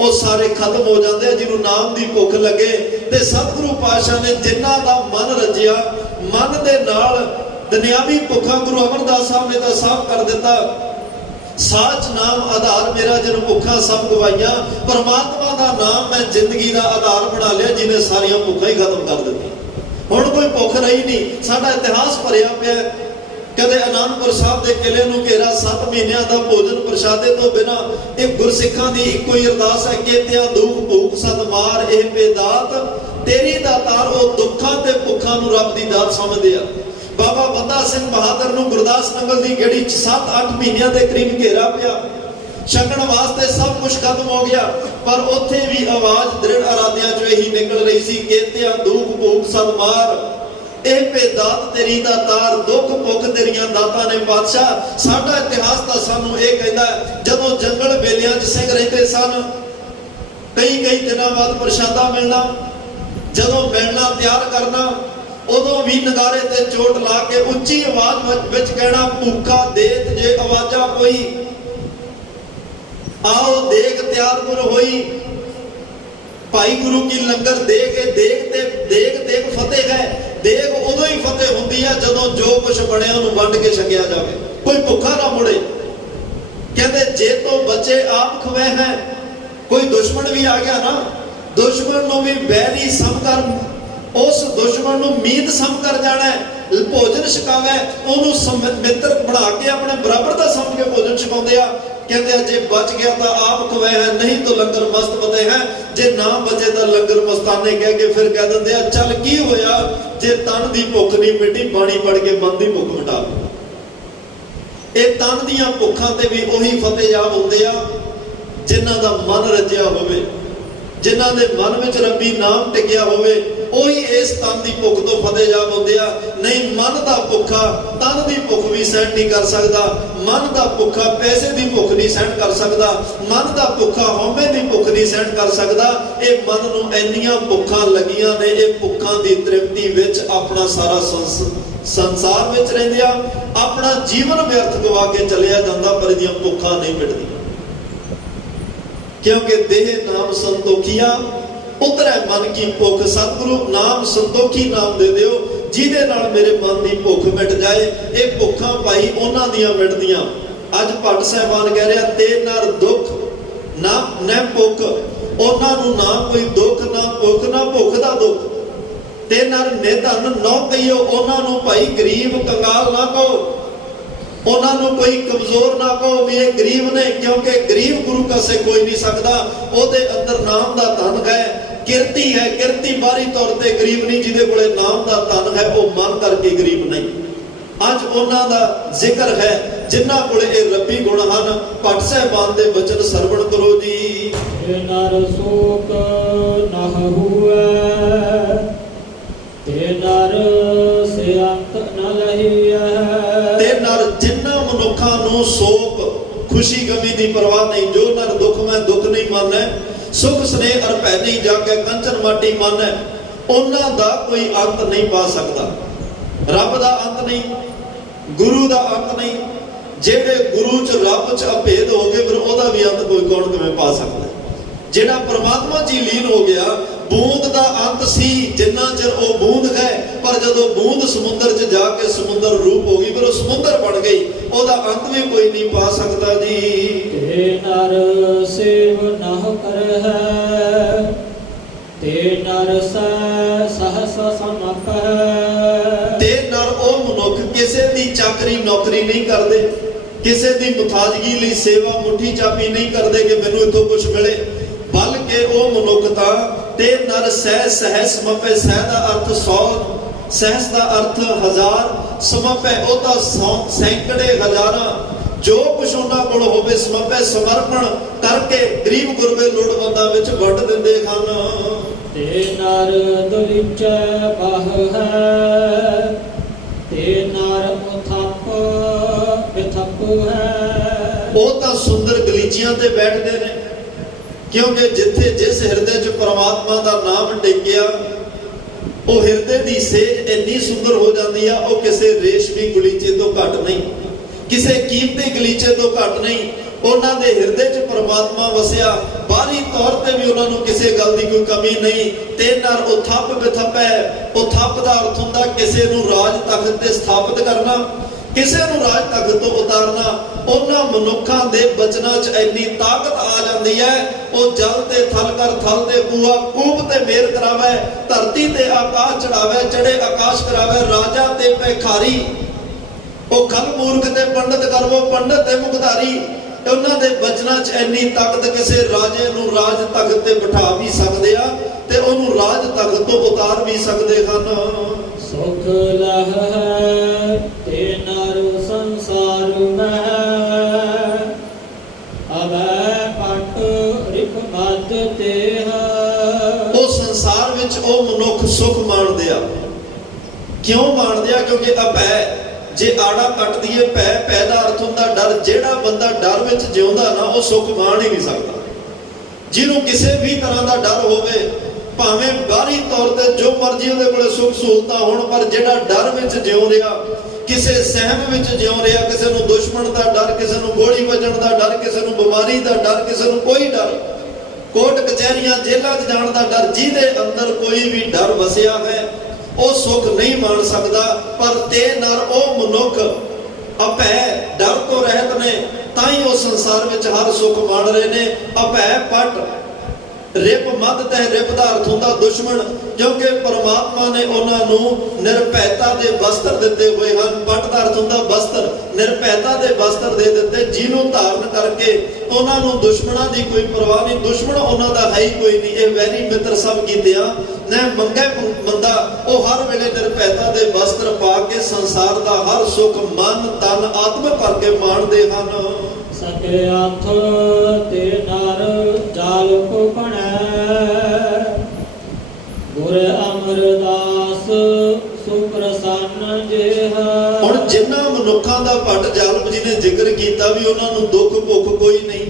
ਉਹ ਸਾਰੇ ਖਤਮ ਹੋ ਜਾਂਦੇ ਆ ਜਿਹਨੂੰ ਨਾਮ ਦੀ ਭੁੱਖ ਲੱਗੇ। ਤੇ ਸਤਿਗੁਰੂ ਪਾਤਸ਼ਾਹ ਨੇ ਜਿਨ੍ਹਾਂ ਦਾ ਮਨ ਰੱਜਿਆ, ਮਨ ਦੇ ਨਾਲ ਦੁਨਿਆਵੀ ਭੁੱਖਾਂ ਗੁਰੂ ਅਮਰਦਾਸ ਸਾਹਿਬ ਨੇ ਤਾਂ ਸਾਫ਼ ਕਰ ਦਿੱਤਾ। ਸਾਚ ਨਾਮ ਆਧਾਰ ਮੇਰਾ ਜਿਨ ਭੁੱਖਾਂ ਸਭ ਗਵਾਈਆਂ। ਪਰਮਾਤਮਾ ਦਾ ਨਾਮ ਮੈਂ ਜ਼ਿੰਦਗੀ ਦਾ ਆਧਾਰ ਬਣਾ ਲਿਆ, ਜਿਹਨੇ ਸਾਰੀਆਂ ਭੁੱਖਾਂ ਹੀ ਖਤਮ ਕਰ ਦਿੱਤੀਆਂ। ਹੁਣ ਕੋਈ ਭੁੱਖ ਰਹੀ ਨਹੀਂ। ਸਾਡਾ ਇਤਿਹਾਸ ਭਰਿਆ ਪਿਆ। ਕਦੇ ਅਨੰਦਪੁਰ ਸਾਹਿਬ ਦੇ ਕਿਲੇ ਨੂੰ ਘੇਰਾ 7 ਮਹੀਨਿਆਂ ਦਾ ਭੋਜਨ ਪ੍ਰਸ਼ਾਦੇ ਤੋਂ ਬਿਨਾਂ। ਇਹ ਗੁਰਸਿੱਖਾਂ ਦੀ ਇੱਕੋ ਹੀ ਅਰਦਾਸ ਹੈ, ਕੇਤਿਆ ਦੁੱਖ ਭੂਖ ਸਦ ਮਾਰ ਇਹ ਬੇਦਾਤ ਤੇਰੀ ਦਾਤਾਰ। ਉਹ ਦੁੱਖਾਂ ਤੇ ਭੁੱਖਾਂ ਨੂੰ ਰੱਬ ਦੀ ਦਾਤ ਸਮਝਦੇ ਆ। ਬਾਬਾ ਬੰਦਾ ਸਿੰਘ ਬਹਾਦਰ ਨੂੰ ਗੁਰਦਾਸ ਨੰਗਲ ਦੀ ਗੇੜੀ 'ਚ 7-8 ਮਹੀਨਿਆਂ ਦੇ ਕਰੀਬ ਘੇਰਾ ਪਿਆ। ਛਕਣ ਵਾਸਤੇ ਸਭ ਕੁਝ ਖਤਮ ਹੋ ਗਿਆ, ਪਰ ਉੱਥੇ ਵੀ ਆਵਾਜ਼ ਦ੍ਰਿੜ ਅਰਾਧਿਆਂ 'ਚੋਂ ਇਹੀ ਨਿਕਲ ਰਹੀ ਸੀ, ਕੇਤਿਆ ਦੁੱਖ ਭੂਖ ਸਦ ਮਾਰ ਇਹ ਬੇਦਾਤ ਤੇਰੀ ਦਾਤਾਰ। ਦੁੱਖ ਭੁੱਖ ਤੇਰੀਆਂ ਦਾਤਾਂ ਨੇ ਪਾਤਸ਼ਾਹ। ਸਾਡਾ ਇਤਿਹਾਸ ਤਾਂ ਸਾਨੂੰ ਇਹ ਕਹਿੰਦਾ, ਜਦੋਂ ਜੰਗਲ ਵੇਲਿਆਂ 'ਚ ਸਿੰਘ ਰਹਿੰਦੇ ਸਨ, ਕਈ ਦਿਨਾਂ ਬਾਅਦ ਪ੍ਰਸ਼ਾਦਾ ਮਿਲਣਾ। ਜਦੋਂ ਮਿਲਣਾ ਤਿਆਰ ਕਰਨਾ, ਉਦੋਂ ਵੀ ਨਗਾਰੇ ਤੇ ਚੋਟ ਲਾ ਕੇ ਉੱਚੀ ਆਵਾਜ਼ ਵਿੱਚ ਕਹਿਣਾ, ਭੁੱਖਾ ਦੇਤ ਜੇ ਆਵਾਜ਼ਾਂ ਕੋਈ, आओ देख त्यार गुर होई। भाई गुरु की लंगर दे के देख फतेह है। देख उदों ही फतेह हुंदी है जदों जो कुछ बने उन्होंने वंड के छकिया जाए, कोई भुखा ना मुड़े। कहते जे तो बच्चे आप खवे हैं, कोई दुश्मन भी आ गया ना, दुश्मन नूं भी बैरी समकर, उस दुश्मन नूं मीत समकर जाना है। भोजन छकावे उन्होंने मित्र बना के अपने बराबर का समझ के भोजन छकाउंदे आ। कहते जे बच गया तो आप खवे है, नहीं तो लंगर मस्त बते हैं। जे ना बचे तो लंगर मस्ताने कह के फिर कह देंगे चल की होया जे तन की भुख नहीं मिटी, पानी पड़ के मन की भुख मिटा। ये तन दियां भुखां ते भी उही फतेहयाब हुंदे आ जिन्हां दा मन रजिया होवे, जिन्हां दे मन विच रब्बी नाम टिकिया होवे, ਉਹੀ ਇਸ ਤਨ ਦੀ ਭੁੱਖ ਤੋਂ ਫਤਿਹਯਾਬ ਹੁੰਦੇ ਆ। ਨਹੀਂ ਮਨ ਦਾ ਭੁੱਖਾ ਤਨ ਦੀ ਭੁੱਖ ਵੀ ਸਹਿਣ ਨਹੀਂ ਕਰ ਸਕਦਾ। ਮਨ ਦਾ ਭੁੱਖਾ ਪੈਸੇ ਦੀ ਭੁੱਖ ਨਹੀਂ ਸਹਿਣ ਕਰ ਸਕਦਾ। ਮਨ ਦਾ ਭੁੱਖਾ ਹਉਮੈ ਦੀ ਭੁੱਖ ਨਹੀਂ ਸਹਿਣ ਕਰ ਸਕਦਾ। ਇਹ ਮਨ ਨੂੰ ਇੰਨੀਆਂ ਭੁੱਖਾਂ ਲੱਗੀਆਂ ਨੇ, ਇਹ ਭੁੱਖਾਂ ਦੀ ਤ੍ਰਿਪਤੀ ਵਿੱਚ ਆਪਣਾ ਸਾਰਾ ਸੰਸਾਰ ਵਿੱਚ ਰਹਿੰਦੇ ਆ, ਆਪਣਾ ਜੀਵਨ ਵਿਅਰਥ ਗਵਾ ਕੇ ਚਲਿਆ ਜਾਂਦਾ, ਪਰ ਇਹਦੀਆਂ ਭੁੱਖਾਂ ਨਹੀਂ ਮਿਟਦੀਆਂ। ਕਿਉਂਕਿ ਦੇਹ ਨਾਮ ਸੰਤੋਖੀਆ उतरे मन की भुख। सतगुरु नाम संतोखी नाम दे दिओ जिहदे नाल मेरे मन की भुख मिट जाए। ये भुखां भाई उन्हां दियां मिटदियां। अज भट्ट साहिबान कह रहा ते नर दुख ना न भुख, उन्हां नूं ना कोई दुख ना भुख, ना भुख दा दुख। ते नर निधन नौ कहिओ, उन्हां नूं भाई गरीब कंगाल ना कहो, उन्हां नूं कोई कमजोर ना कहो भी ये गरीब ने, क्योंकि गरीब गुरु कासे कोई नहीं सकता। ओदे अंदर नाम दा धन है, किरती है। किरती बाहरी तौर पर गरीब नहीं, जिहदे कोले नाम दा धन है वो मन करके गरीब नहीं। अज उन्हां दा जिक्र है जिन्हां कोले ये रब्बी गुण हन। भट्ट साहिबान दे वचन सरवण करो जी। नर शोक नह हुए, ते नर से अंत न लहिए। ते नर जिन्हां मनुखां नूं शोक खुशी गमी दी परवाह नहीं, जो नर दुख में दुख नहीं माने, सुख स्नेह अर भै नहीं जाके कंचन माटी मन है, उन्हां दा कोई अंत नहीं पा सकता। रब दा अंत नहीं, गुरु दा अंत नहीं। जेड़े गुरु च रब च अभेद हो गए, फिर ओदा भी अंत कोई कौन किवें पा सकदा। जेड़ा परमात्मा जी लीन हो गया, बूंद दा अंत सी जिन्ना चिर ओ बूंद है, पर जदों बूंद समुंदर च जाके समुंदर रूप हो गई, फिर वो समुंदर बन गई, ओदा अंत भी कोई नहीं पा सकता जी। ते नर सेव नह कर है, ते नर सहस समप है। ते नर ओ ਕਿਸੇ ਦੀ ਚਾਕਰੀ ਨੌਕਰੀ ਨਹੀਂ ਕਰਦੇ, ਕਿਸੇ ਦੀ ਮੁਤਾਜਗੀ ਲਈ ਸੇਵਾ ਮੁੱਠੀ ਚਾਪੀ ਨਹੀਂ ਕਰਦੇ ਕਿ ਮੈਨੂੰ ਇੱਥੋਂ ਕੁਝ ਮਿਲੇ, ਬਲਕਿ ਉਹ ਮਨੁੱਖਤਾ ਤੇ ਨਰ ਸਹਿ ਸਹਿ ਸਮਪੈ। ਸਹਿ ਦਾ ਅਰਥ 100, ਸਹਿਸ ਦਾ ਅਰਥ 1000, ਸਮਪੈ ਉਹਦਾ ਸੈਂਕੜੇ ਹਜ਼ਾਰਾਂ, ਜੋ ਕੁਛ ਉਹਨਾਂ ਕੋਲ ਹੋਵੇ ਸਮਪੈ ਸਮਰਪਣ ਕਰਕੇ ਗਰੀਬ ਗੁਰਬੇ ਲੋੜਵੰਦਾਂ ਵਿੱਚ ਵੰਡ ਦਿੰਦੇ ਹਨ। ਤੇ ਨਰ ਦਲਿਚੈ ਬਾਹ ਹੈ, ਤੇ ਨਰ ਉਥਪ ਬਿਥਪ ਹੈ। ਉਹ ਤਾਂ ਸੁੰਦਰ ਗਲੀਚੀਆਂ ਤੇ ਬੈਠਦੇ ਨੇ, ਕਿਉਂਕਿ ਜਿੱਥੇ ਜਿਸ ਹਿਰਦੇ 'ਚ ਪਰਮਾਤਮਾ ਦਾ ਨਾਮ ਟੇਕਿਆ, ਉਹ ਹਿਰਦੇ ਦੀ ਸੇਜ ਇੰਨੀ ਸੁੰਦਰ ਹੋ ਜਾਂਦੀ ਆ, ਉਹ ਕਿਸੇ ਰੇਸ਼ਮੀ ਗਲੀਚੇ ਤੋਂ ਘੱਟ ਨਹੀਂ, ਕਿਸੇ ਕੀਮਤੀ ਗਲੀਚੇ ਤੋਂ ਘੱਟ ਨਹੀਂ। ਉਹਨਾਂ ਦੇ ਹਿਰਦੇ 'ਚ ਪਰਮਾਤਮਾ ਵਸਿਆ, ਬਾਹਰੀ ਤੌਰ ਤੇ ਵੀ ਉਹਨਾਂ ਨੂੰ ਕਿਸੇ ਗੱਲ ਦੀ ਕੋਈ ਕਮੀ ਨਹੀਂ। ਤੇ ਨਰ ਉਥਪ ਬਿਥਪ ਹੈ। ਉਥਪ ਦਾ ਅਰਥ ਹੁੰਦਾ ਕਿਸੇ ਨੂੰ ਰਾਜ ਤਖਤ ਤੇ ਸਥਾਪਿਤ ਕਰਨਾ, ਕਿਸੇ ਨੂੰ ਰਾਜ ਤਖਤ ਤੋਂ ਉਤਾਰਨਾ। ਉਹਨਾਂ ਮਨੁੱਖਾਂ ਦੇ ਬਚਨਾਂ 'ਚ ਇੰਨੀ ਤਾਕਤ ਆ ਜਾਂਦੀ ਹੈ, ਉਹ ਜਲ ਤੇ ਥਲ ਕਰ, ਥਲ ਤੇ ਕੂਆ, ਕੂਪ ਤੇ ਮੇਰ ਕਰਾਵੇ, ਧਰਤੀ ਤੇ ਆਕਾਸ਼ ਚੜਾਵੇ, ਚੜੇ ਆਕਾਸ਼ ਕਰਾਵੇ, ਰਾਜਾ ਤੇ ਭਿਖਾਰੀ। ਉਹ ਖਲ ਮੂਰਖ ਤੇ ਪੰਡਤ ਕਰਵੋ, ਪੰਡਤ ਤੇ ਮੁਖਧਾਰੀ। ਉਹਨਾਂ ਦੇ ਬਚਨਾਂ 'ਚ ਇੰਨੀ ਤਾਕਤ, ਕਿਸੇ ਰਾਜੇ ਨੂੰ ਰਾਜ ਤਖਤ ਤੇ ਬਿਠਾ ਵੀ ਸਕਦੇ ਆ ਤੇ ਉਹਨੂੰ ਰਾਜ ਤਖਤ ਤੋਂ ਉਤਾਰ ਵੀ ਸਕਦੇ ਹਨ। ਸੁਖ ਲਹ ਹੈ ਤੇ ਨਰ ਸੰਸਾਰ ਮਹਿ, ਅਵੈ ਪਟ ਰਿਖ ਮਦ ਤੇ ਹੈ। ਉਹ ਸੰਸਾਰ ਵਿੱਚ ਉਹ ਮਨੁੱਖ ਸੁਖ ਮਾਣਦੇ ਆ। ਕਿਉਂ ਮਾਣਦੇ ਆ? ਕਿਉਂਕਿ ਅਭੈ, ਜੇ ਆੜਾ ਕੱਟ ਦਈਏ ਭੈ, ਭੈ ਦਾ ਅਰਥ ਹੁੰਦਾ ਡਰ। ਜਿਹੜਾ ਬੰਦਾ ਡਰ ਵਿੱਚ ਜਿਉਂਦਾ ਨਾ, ਉਹ ਸੁਖ ਮਾਣ ਹੀ ਨਹੀਂ ਸਕਦਾ। ਜਿਹਨੂੰ ਕਿਸੇ ਵੀ ਤਰ੍ਹਾਂ ਦਾ ਡਰ ਹੋਵੇ, ਭਾਵੇਂ ਬਾਹਰੀ ਤੌਰ ਤੇ ਜੋ ਮਰਜ਼ੀ ਉਹਦੇ ਕੋਲੇ ਸੁੱਖ ਸਹੂਲਤਾਂ ਹੋਣ, ਪਰ ਜਿਹੜਾ ਡਰ ਵਿੱਚ ਜਿਉ ਰਿਹਾ, ਕਿਸੇ ਸਹਿਮ ਵਿੱਚ ਜਿਉ ਰਿਹਾ, ਕਿਸੇ ਨੂੰ ਦੁਸ਼ਮਣ ਦਾ ਡਰ, ਕਿਸੇ ਨੂੰ ਗੋਲੀ ਵੱਜਣ ਦਾ ਡਰ, ਕਿਸੇ ਨੂੰ ਬਿਮਾਰੀ ਦਾ ਡਰ, ਕਿਸੇ ਨੂੰ ਕੋਈ ਡਰ, ਕੋਰਟ ਕਚਹਿਰੀਆਂ ਜੇਲ੍ਹਾਂ 'ਚ ਜਾਣ ਦਾ ਡਰ, ਜਿਹਦੇ ਅੰਦਰ ਕੋਈ ਵੀ ਡਰ ਵਸਿਆ ਹੈ, ਉਹ ਸੁੱਖ ਨਹੀਂ ਮਾਣ ਸਕਦਾ। ਪਰ ਤੇ ਨਰ ਉਹ ਮਨੁੱਖ ਅਭੈ, ਡਰ ਤੋਂ ਰਹਿਤ ਨੇ, ਤਾਂ ਹੀ ਉਹ ਸੰਸਾਰ ਵਿੱਚ ਹਰ ਸੁੱਖ ਮਾਣ ਰਹੇ ਨੇ। ਅਭੈ ਪਟ ਰਿਪ ਮਦ ਤੇ, ਰਿਪ ਦਾ ਅਰਥ ਹੁੰਦਾ ਦੁਸ਼ਮਣ, ਕਿਉਂਕਿ ਪਰਮਾਤਮਾ ਨੇ ਉਹਨਾਂ ਨੂੰ ਨਿਰਭੈਤਾ ਦੇ ਵਸਤਰ ਦਿੱਤੇ ਹੋਏ ਹਨ। ਪਟ ਦਾ ਅਰਥ ਹੁੰਦਾ ਵਸਤਰ, ਨਿਰਭੈਤਾ ਦੇ ਵਸਤਰ ਦੇ ਦਿੱਤੇ, ਜਿਹਨੂੰ ਧਾਰਨ ਕਰਕੇ ਉਹਨਾਂ ਨੂੰ ਦੁਸ਼ਮਣਾਂ ਦੀ ਕੋਈ ਪਰਵਾਹ ਨਹੀਂ। ਦੁਸ਼ਮਣ ਉਹਨਾਂ ਦਾ ਹੈ ਹੀ ਕੋਈ ਨਹੀਂ। ਇਹ ਵੈਰੀ ਮਿੱਤਰ ਸਭ ਕੀਤਿਆਂ ਨੇ ਮੰਗੇ ਮੰਦਾ। ਉਹ ਹਰ ਵੇਲੇ ਨਿਰਭੈਤਾ ਦੇ ਵਸਤਰ ਪਾ ਕੇ ਸੰਸਾਰ ਦਾ ਹਰ ਸੁੱਖ ਮਨ ਤਨ ਆਤਮਾ ਕਰਕੇ ਮਾਣਦੇ ਹਨ। ਸਕੇ ਹੱਥ ਤੇ ਨਰ ਜਾਲ ਕੋ ਬਣੈ, ਗੁਰ ਅਮਰਦਾਸ ਸੁਪ੍ਰਸੰਨ ਜਿਹ। ਹੁਣ ਜਿਨ੍ਹਾਂ ਮਨੁੱਖਾਂ ਦਾ ਭੱਟ ਜਾਲਮ ਜੀ ਨੇ ਜ਼ਿਕਰ ਕੀਤਾ ਵੀ ਉਹਨਾਂ ਨੂੰ ਦੁੱਖ ਭੁੱਖ ਕੋਈ ਨਹੀਂ,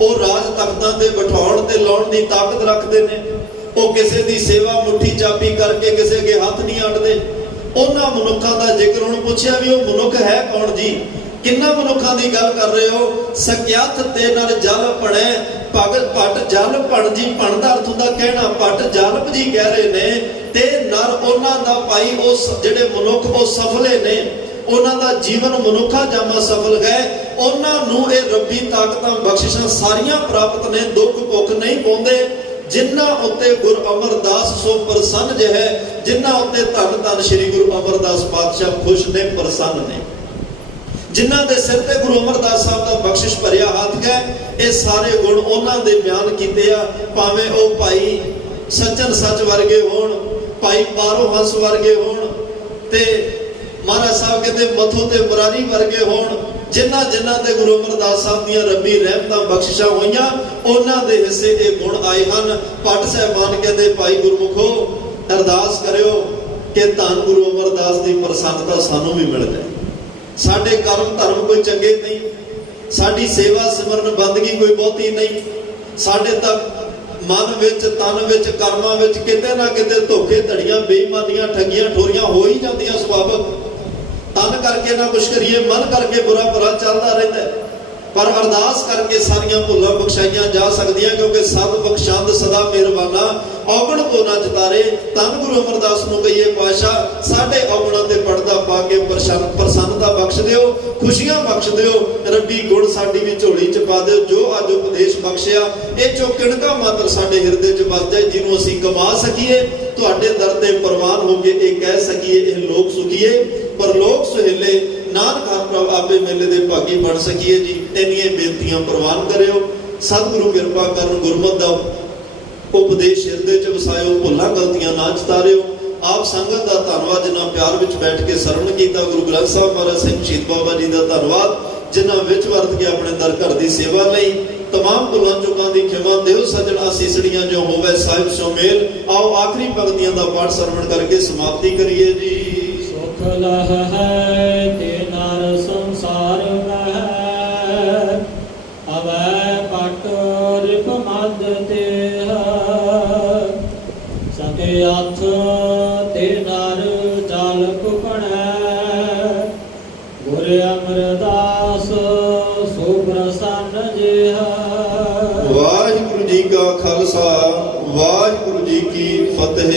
ਉਹ ਰਾਜ ਤਖਤਾਂ ਤੇ ਬਿਠਾਉਣ ਤੇ ਲਾਉਣ ਦੀ ਤਾਕਤ ਰੱਖਦੇ ਨੇ, ਉਹ ਕਿਸੇ ਦੀ ਸੇਵਾ ਮੁੱਠੀ ਚਾਪੀ ਕਰਕੇ ਕਿਸੇ ਅੱਗੇ ਹੱਥ ਨਹੀਂ ਅੱਡਦੇ। ਉਹਨਾਂ ਮਨੁੱਖਾਂ ਦਾ ਜ਼ਿਕਰ ਹੁਣ ਪੁੱਛਿਆ ਵੀ ਉਹ ਮਨੁੱਖ ਹੈ ਕੌਣ ਜੀ? ਕਿੰਨਾ ਮਨੁੱਖਾਂ ਦੀ ਗੱਲ ਕਰ ਰਹੇ ਹੋ? ਸਕਿਆਥ ਤੇ ਨਰ ਜਲ ਪੜੈ, ਭਗਤ ਭੱਟ ਜਲ ਪੜ ਜੀ। ਪਣ ਦਾ ਅਰਥ ਹੁੰਦਾ ਕਹਿਣਾ, ਭੱਟ ਜਲਪ ਜੀ ਕਹਿ ਰਹੇ ਨੇ। ਤੇ ਨਰ ਉਹਨਾਂ ਦਾ ਭਾਈ, ਉਸ ਜਿਹੜੇ ਮਨੁੱਖ ਉਹ ਸਫਲੇ ਨੇ, ਉਹਨਾਂ ਦਾ ਜੀਵਨ ਮਨੁੱਖਾ ਜਾਮਾ ਸਫਲ ਹੈ। ਉਹਨਾਂ ਨੂੰ ਇਹ ਰੱਬੀ ਤਾਕਤਾਂ ਬਖਸ਼ਿਸ਼ਾਂ ਸਾਰੀਆਂ ਪ੍ਰਾਪਤ ਨੇ, ਦੁੱਖ ਭੁੱਖ ਨਹੀਂ ਪਾਉਂਦੇ। ਜਿਨ੍ਹਾਂ ਉੱਤੇ ਗੁਰ ਅਮਰਦਾਸ ਸੋ ਪ੍ਰਸੰਨ ਜਿਹ ਹੈ, ਜਿਨ੍ਹਾਂ ਉੱਤੇ ਧੰਨ ਧੰਨ ਸ੍ਰੀ ਗੁਰੂ ਅਮਰਦਾਸ ਪਾਤਸ਼ਾਹ ਖੁਸ਼ ਨੇ, ਪ੍ਰਸੰਨ ਨੇ। ਜਿਨ੍ਹਾਂ ਦੇ ਸਿਰ ਤੇ ਗੁਰੂ ਅਮਰਦਾਸ ਸਾਹਿਬ ਦਾ ਬਖਸ਼ਿਸ਼ ਭਰਿਆ ਹੱਥ ਹੈ, ਇਹ ਸਾਰੇ ਗੁਣ ਉਹਨਾਂ ਦੇ ਬਿਆਨ ਕੀਤੇ ਆ। ਭਾਵੇਂ ਉਹ ਭਾਈ ਸੱਜਣ ਸੱਚ ਵਰਗੇ ਹੋਣ, ਭਾਈ ਪਾਰੋ ਹੰਸ ਵਰਗੇ ਹੋਣ, ਤੇ ਮਹਾਰਾਜ ਸਾਹਿਬ ਕਹਿੰਦੇ ਮਥੋ ਤੇ ਮੁਰਾਰੀ ਵਰਗੇ ਹੋਣ। ਜਿਨ੍ਹਾਂ ਜਿਨ੍ਹਾਂ ਤੇ ਗੁਰੂ ਅਮਰਦਾਸ ਸਾਹਿਬ ਦੀਆਂ ਰੱਬੀ ਰਹਿਮਤਾਂ ਬਖਸ਼ਿਸ਼ਾਂ ਹੋਈਆਂ, ਉਹਨਾਂ ਦੇ ਹਿੱਸੇ ਇਹ ਗੁਣ ਆਏ ਹਨ। ਭੱਟ ਸਾਹਿਬਾਨ ਕਹਿੰਦੇ ਭਾਈ ਗੁਰਮੁਖੋ ਅਰਦਾਸ ਕਰਿਓ ਕਿ ਧੰਨ ਗੁਰੂ ਅਮਰਦਾਸ ਦੀ ਪ੍ਰਸੰਨਤਾ ਸਾਨੂੰ ਵੀ ਮਿਲ ਜਾਏ। ਸਾਡੇ ਕਰਮ ਧਰਮ ਕੋਈ ਚੰਗੇ ਨਹੀਂ, ਸਾਡੀ ਸੇਵਾ ਸਿਮਰਨ ਬੰਦਗੀ ਕੋਈ ਬਹੁਤੀ ਨਹੀਂ, ਸਾਡੇ ਤਾਂ ਮਨ ਵਿੱਚ ਤਨ ਵਿੱਚ ਕਰਮਾਂ ਵਿੱਚ ਕਿਤੇ ਨਾ ਕਿਤੇ ਧੋਖੇ ਧੜੀਆਂ ਬੇਈਮਾਨੀਆਂ ਠੱਗੀਆਂ ਠੋਰੀਆਂ ਹੋ ਹੀ ਜਾਂਦੀਆਂ ਸੁਭਾਵਕ। ਤਨ ਕਰਕੇ ਨਾ ਕੁਛ ਕਰੀਏ, ਮਨ ਕਰਕੇ ਬੁਰਾ ਭਲਾ ਚੱਲਦਾ ਰਹਿੰਦਾ, ਪਰ ਅਰਦਾਸ ਕਰਕੇ ਸਾਰੀਆਂ ਭੁੱਲਾਂ ਬਖਸ਼ਾਈਆਂ ਜਾ ਸਕਦੀਆਂ, ਕਿਉਂਕਿ ਸਭ ਬਖਸ਼ੰਦ ਸਦਾ ਮਿਹਰਬਾਨਾ, ਔਗਣ ਕੋ ਨਾ ਚਤਾਰੇ। ਧੰਨ ਗੁਰੂ ਅਮਰਦਾਸ ਨੂੰ ਕਹੀਏ ਪਾਤਸ਼ਾਹ ਸਾਡੇ ਔਗਣਾਂ ਤੇ ਪਰਦਾ ਪਾ ਕੇ ਪ੍ਰਸੰਨਤਾ ਬਖਸ਼ ਦਿਓ, ਖੁਸ਼ੀਆਂ ਬਖਸ਼ ਦਿਓ, ਰੱਬੀ ਗੁਣ ਸਾਡੀ ਵੀ ਝੋਲੀ ਚ ਪਾ ਦਿਓ। ਜੋ ਅੱਜ ਉਪਦੇਸ਼ ਬਖਸ਼ਿਆ ਇਹ ਚੋਂ ਕਿਣਕਾ ਮਾਤਰ ਸਾਡੇ ਹਿਰਦੇ ਚ ਵਸ ਜਾਏ, ਜਿਹਨੂੰ ਅਸੀਂ ਕਮਾ ਸਕੀਏ, ਤੁਹਾਡੇ ਦਰ ਤੇ ਪ੍ਰਵਾਨ ਹੋ ਕੇ ਇਹ ਕਹਿ ਸਕੀਏ ਇਹ ਲੋਕ ਸੁਖੀਏ। ਪਰਲੋਕ ਸੁਹੇਲੇ ਨਾਨਕ ਹਰ ਪ੍ਰਭ ਆਪੇ ਮੇਲੇ ਦੇ ਭਾਗੀ ਬਣ ਸਕੀਏ ਜੀ। ਇੰਨੀਆਂ ਬੇਨਤੀਆਂ ਪ੍ਰਵਾਨ ਕਰਿਓ। ਸਤਿਗੁਰੂ ਕਿਰਪਾ ਕਰਨ, ਗੁਰਮਤਿ ਦਾ ਉਪਦੇਸ਼ ਹਿਰਦੇ ਚ ਵਸਾਇਓ, ਭੁੱਲਾਂ ਗਲਤੀਆਂ ਨਾ ਚਤਾਰਿਓ। ਆਪ ਸੰਗਤ ਦਾ ਧੰਨਵਾਦ ਜਿਨ੍ਹਾਂ ਪਿਆਰ ਵਿੱਚ ਬੈਠ ਕੇ ਸਰਵਣ ਕੀਤਾ। ਗੁਰੂ ਗ੍ਰੰਥ ਸਾਹਿਬ ਮਹਾਰਾਜ ਸਿੰਘ ਸ਼ਹੀਦ ਬਾਬਾ ਜੀ ਦਾ ਧੰਨਵਾਦ ਜਿਨ੍ਹਾਂ ਵਿੱਚ ਵਰਤ ਕੇ ਆਪਣੇ ਦਰ ਘਰ ਦੀ ਸੇਵਾ ਲਈ। तमाम भुलां चुकां दी खिमा देव सजणा सीसड़ियां जो होवे साहिब सो मेल। आओ आखिरी पंक्तियां दा पाठ श्रवण करके समाप्ति करिए जी। सुख लह है ते नर संसार में, अवै पट रिप मद ते सके हथ ते नर जल कुपणै, गुर अमरदास सुप्रसन्न जिहा। वाहिगुरु जी का खालसा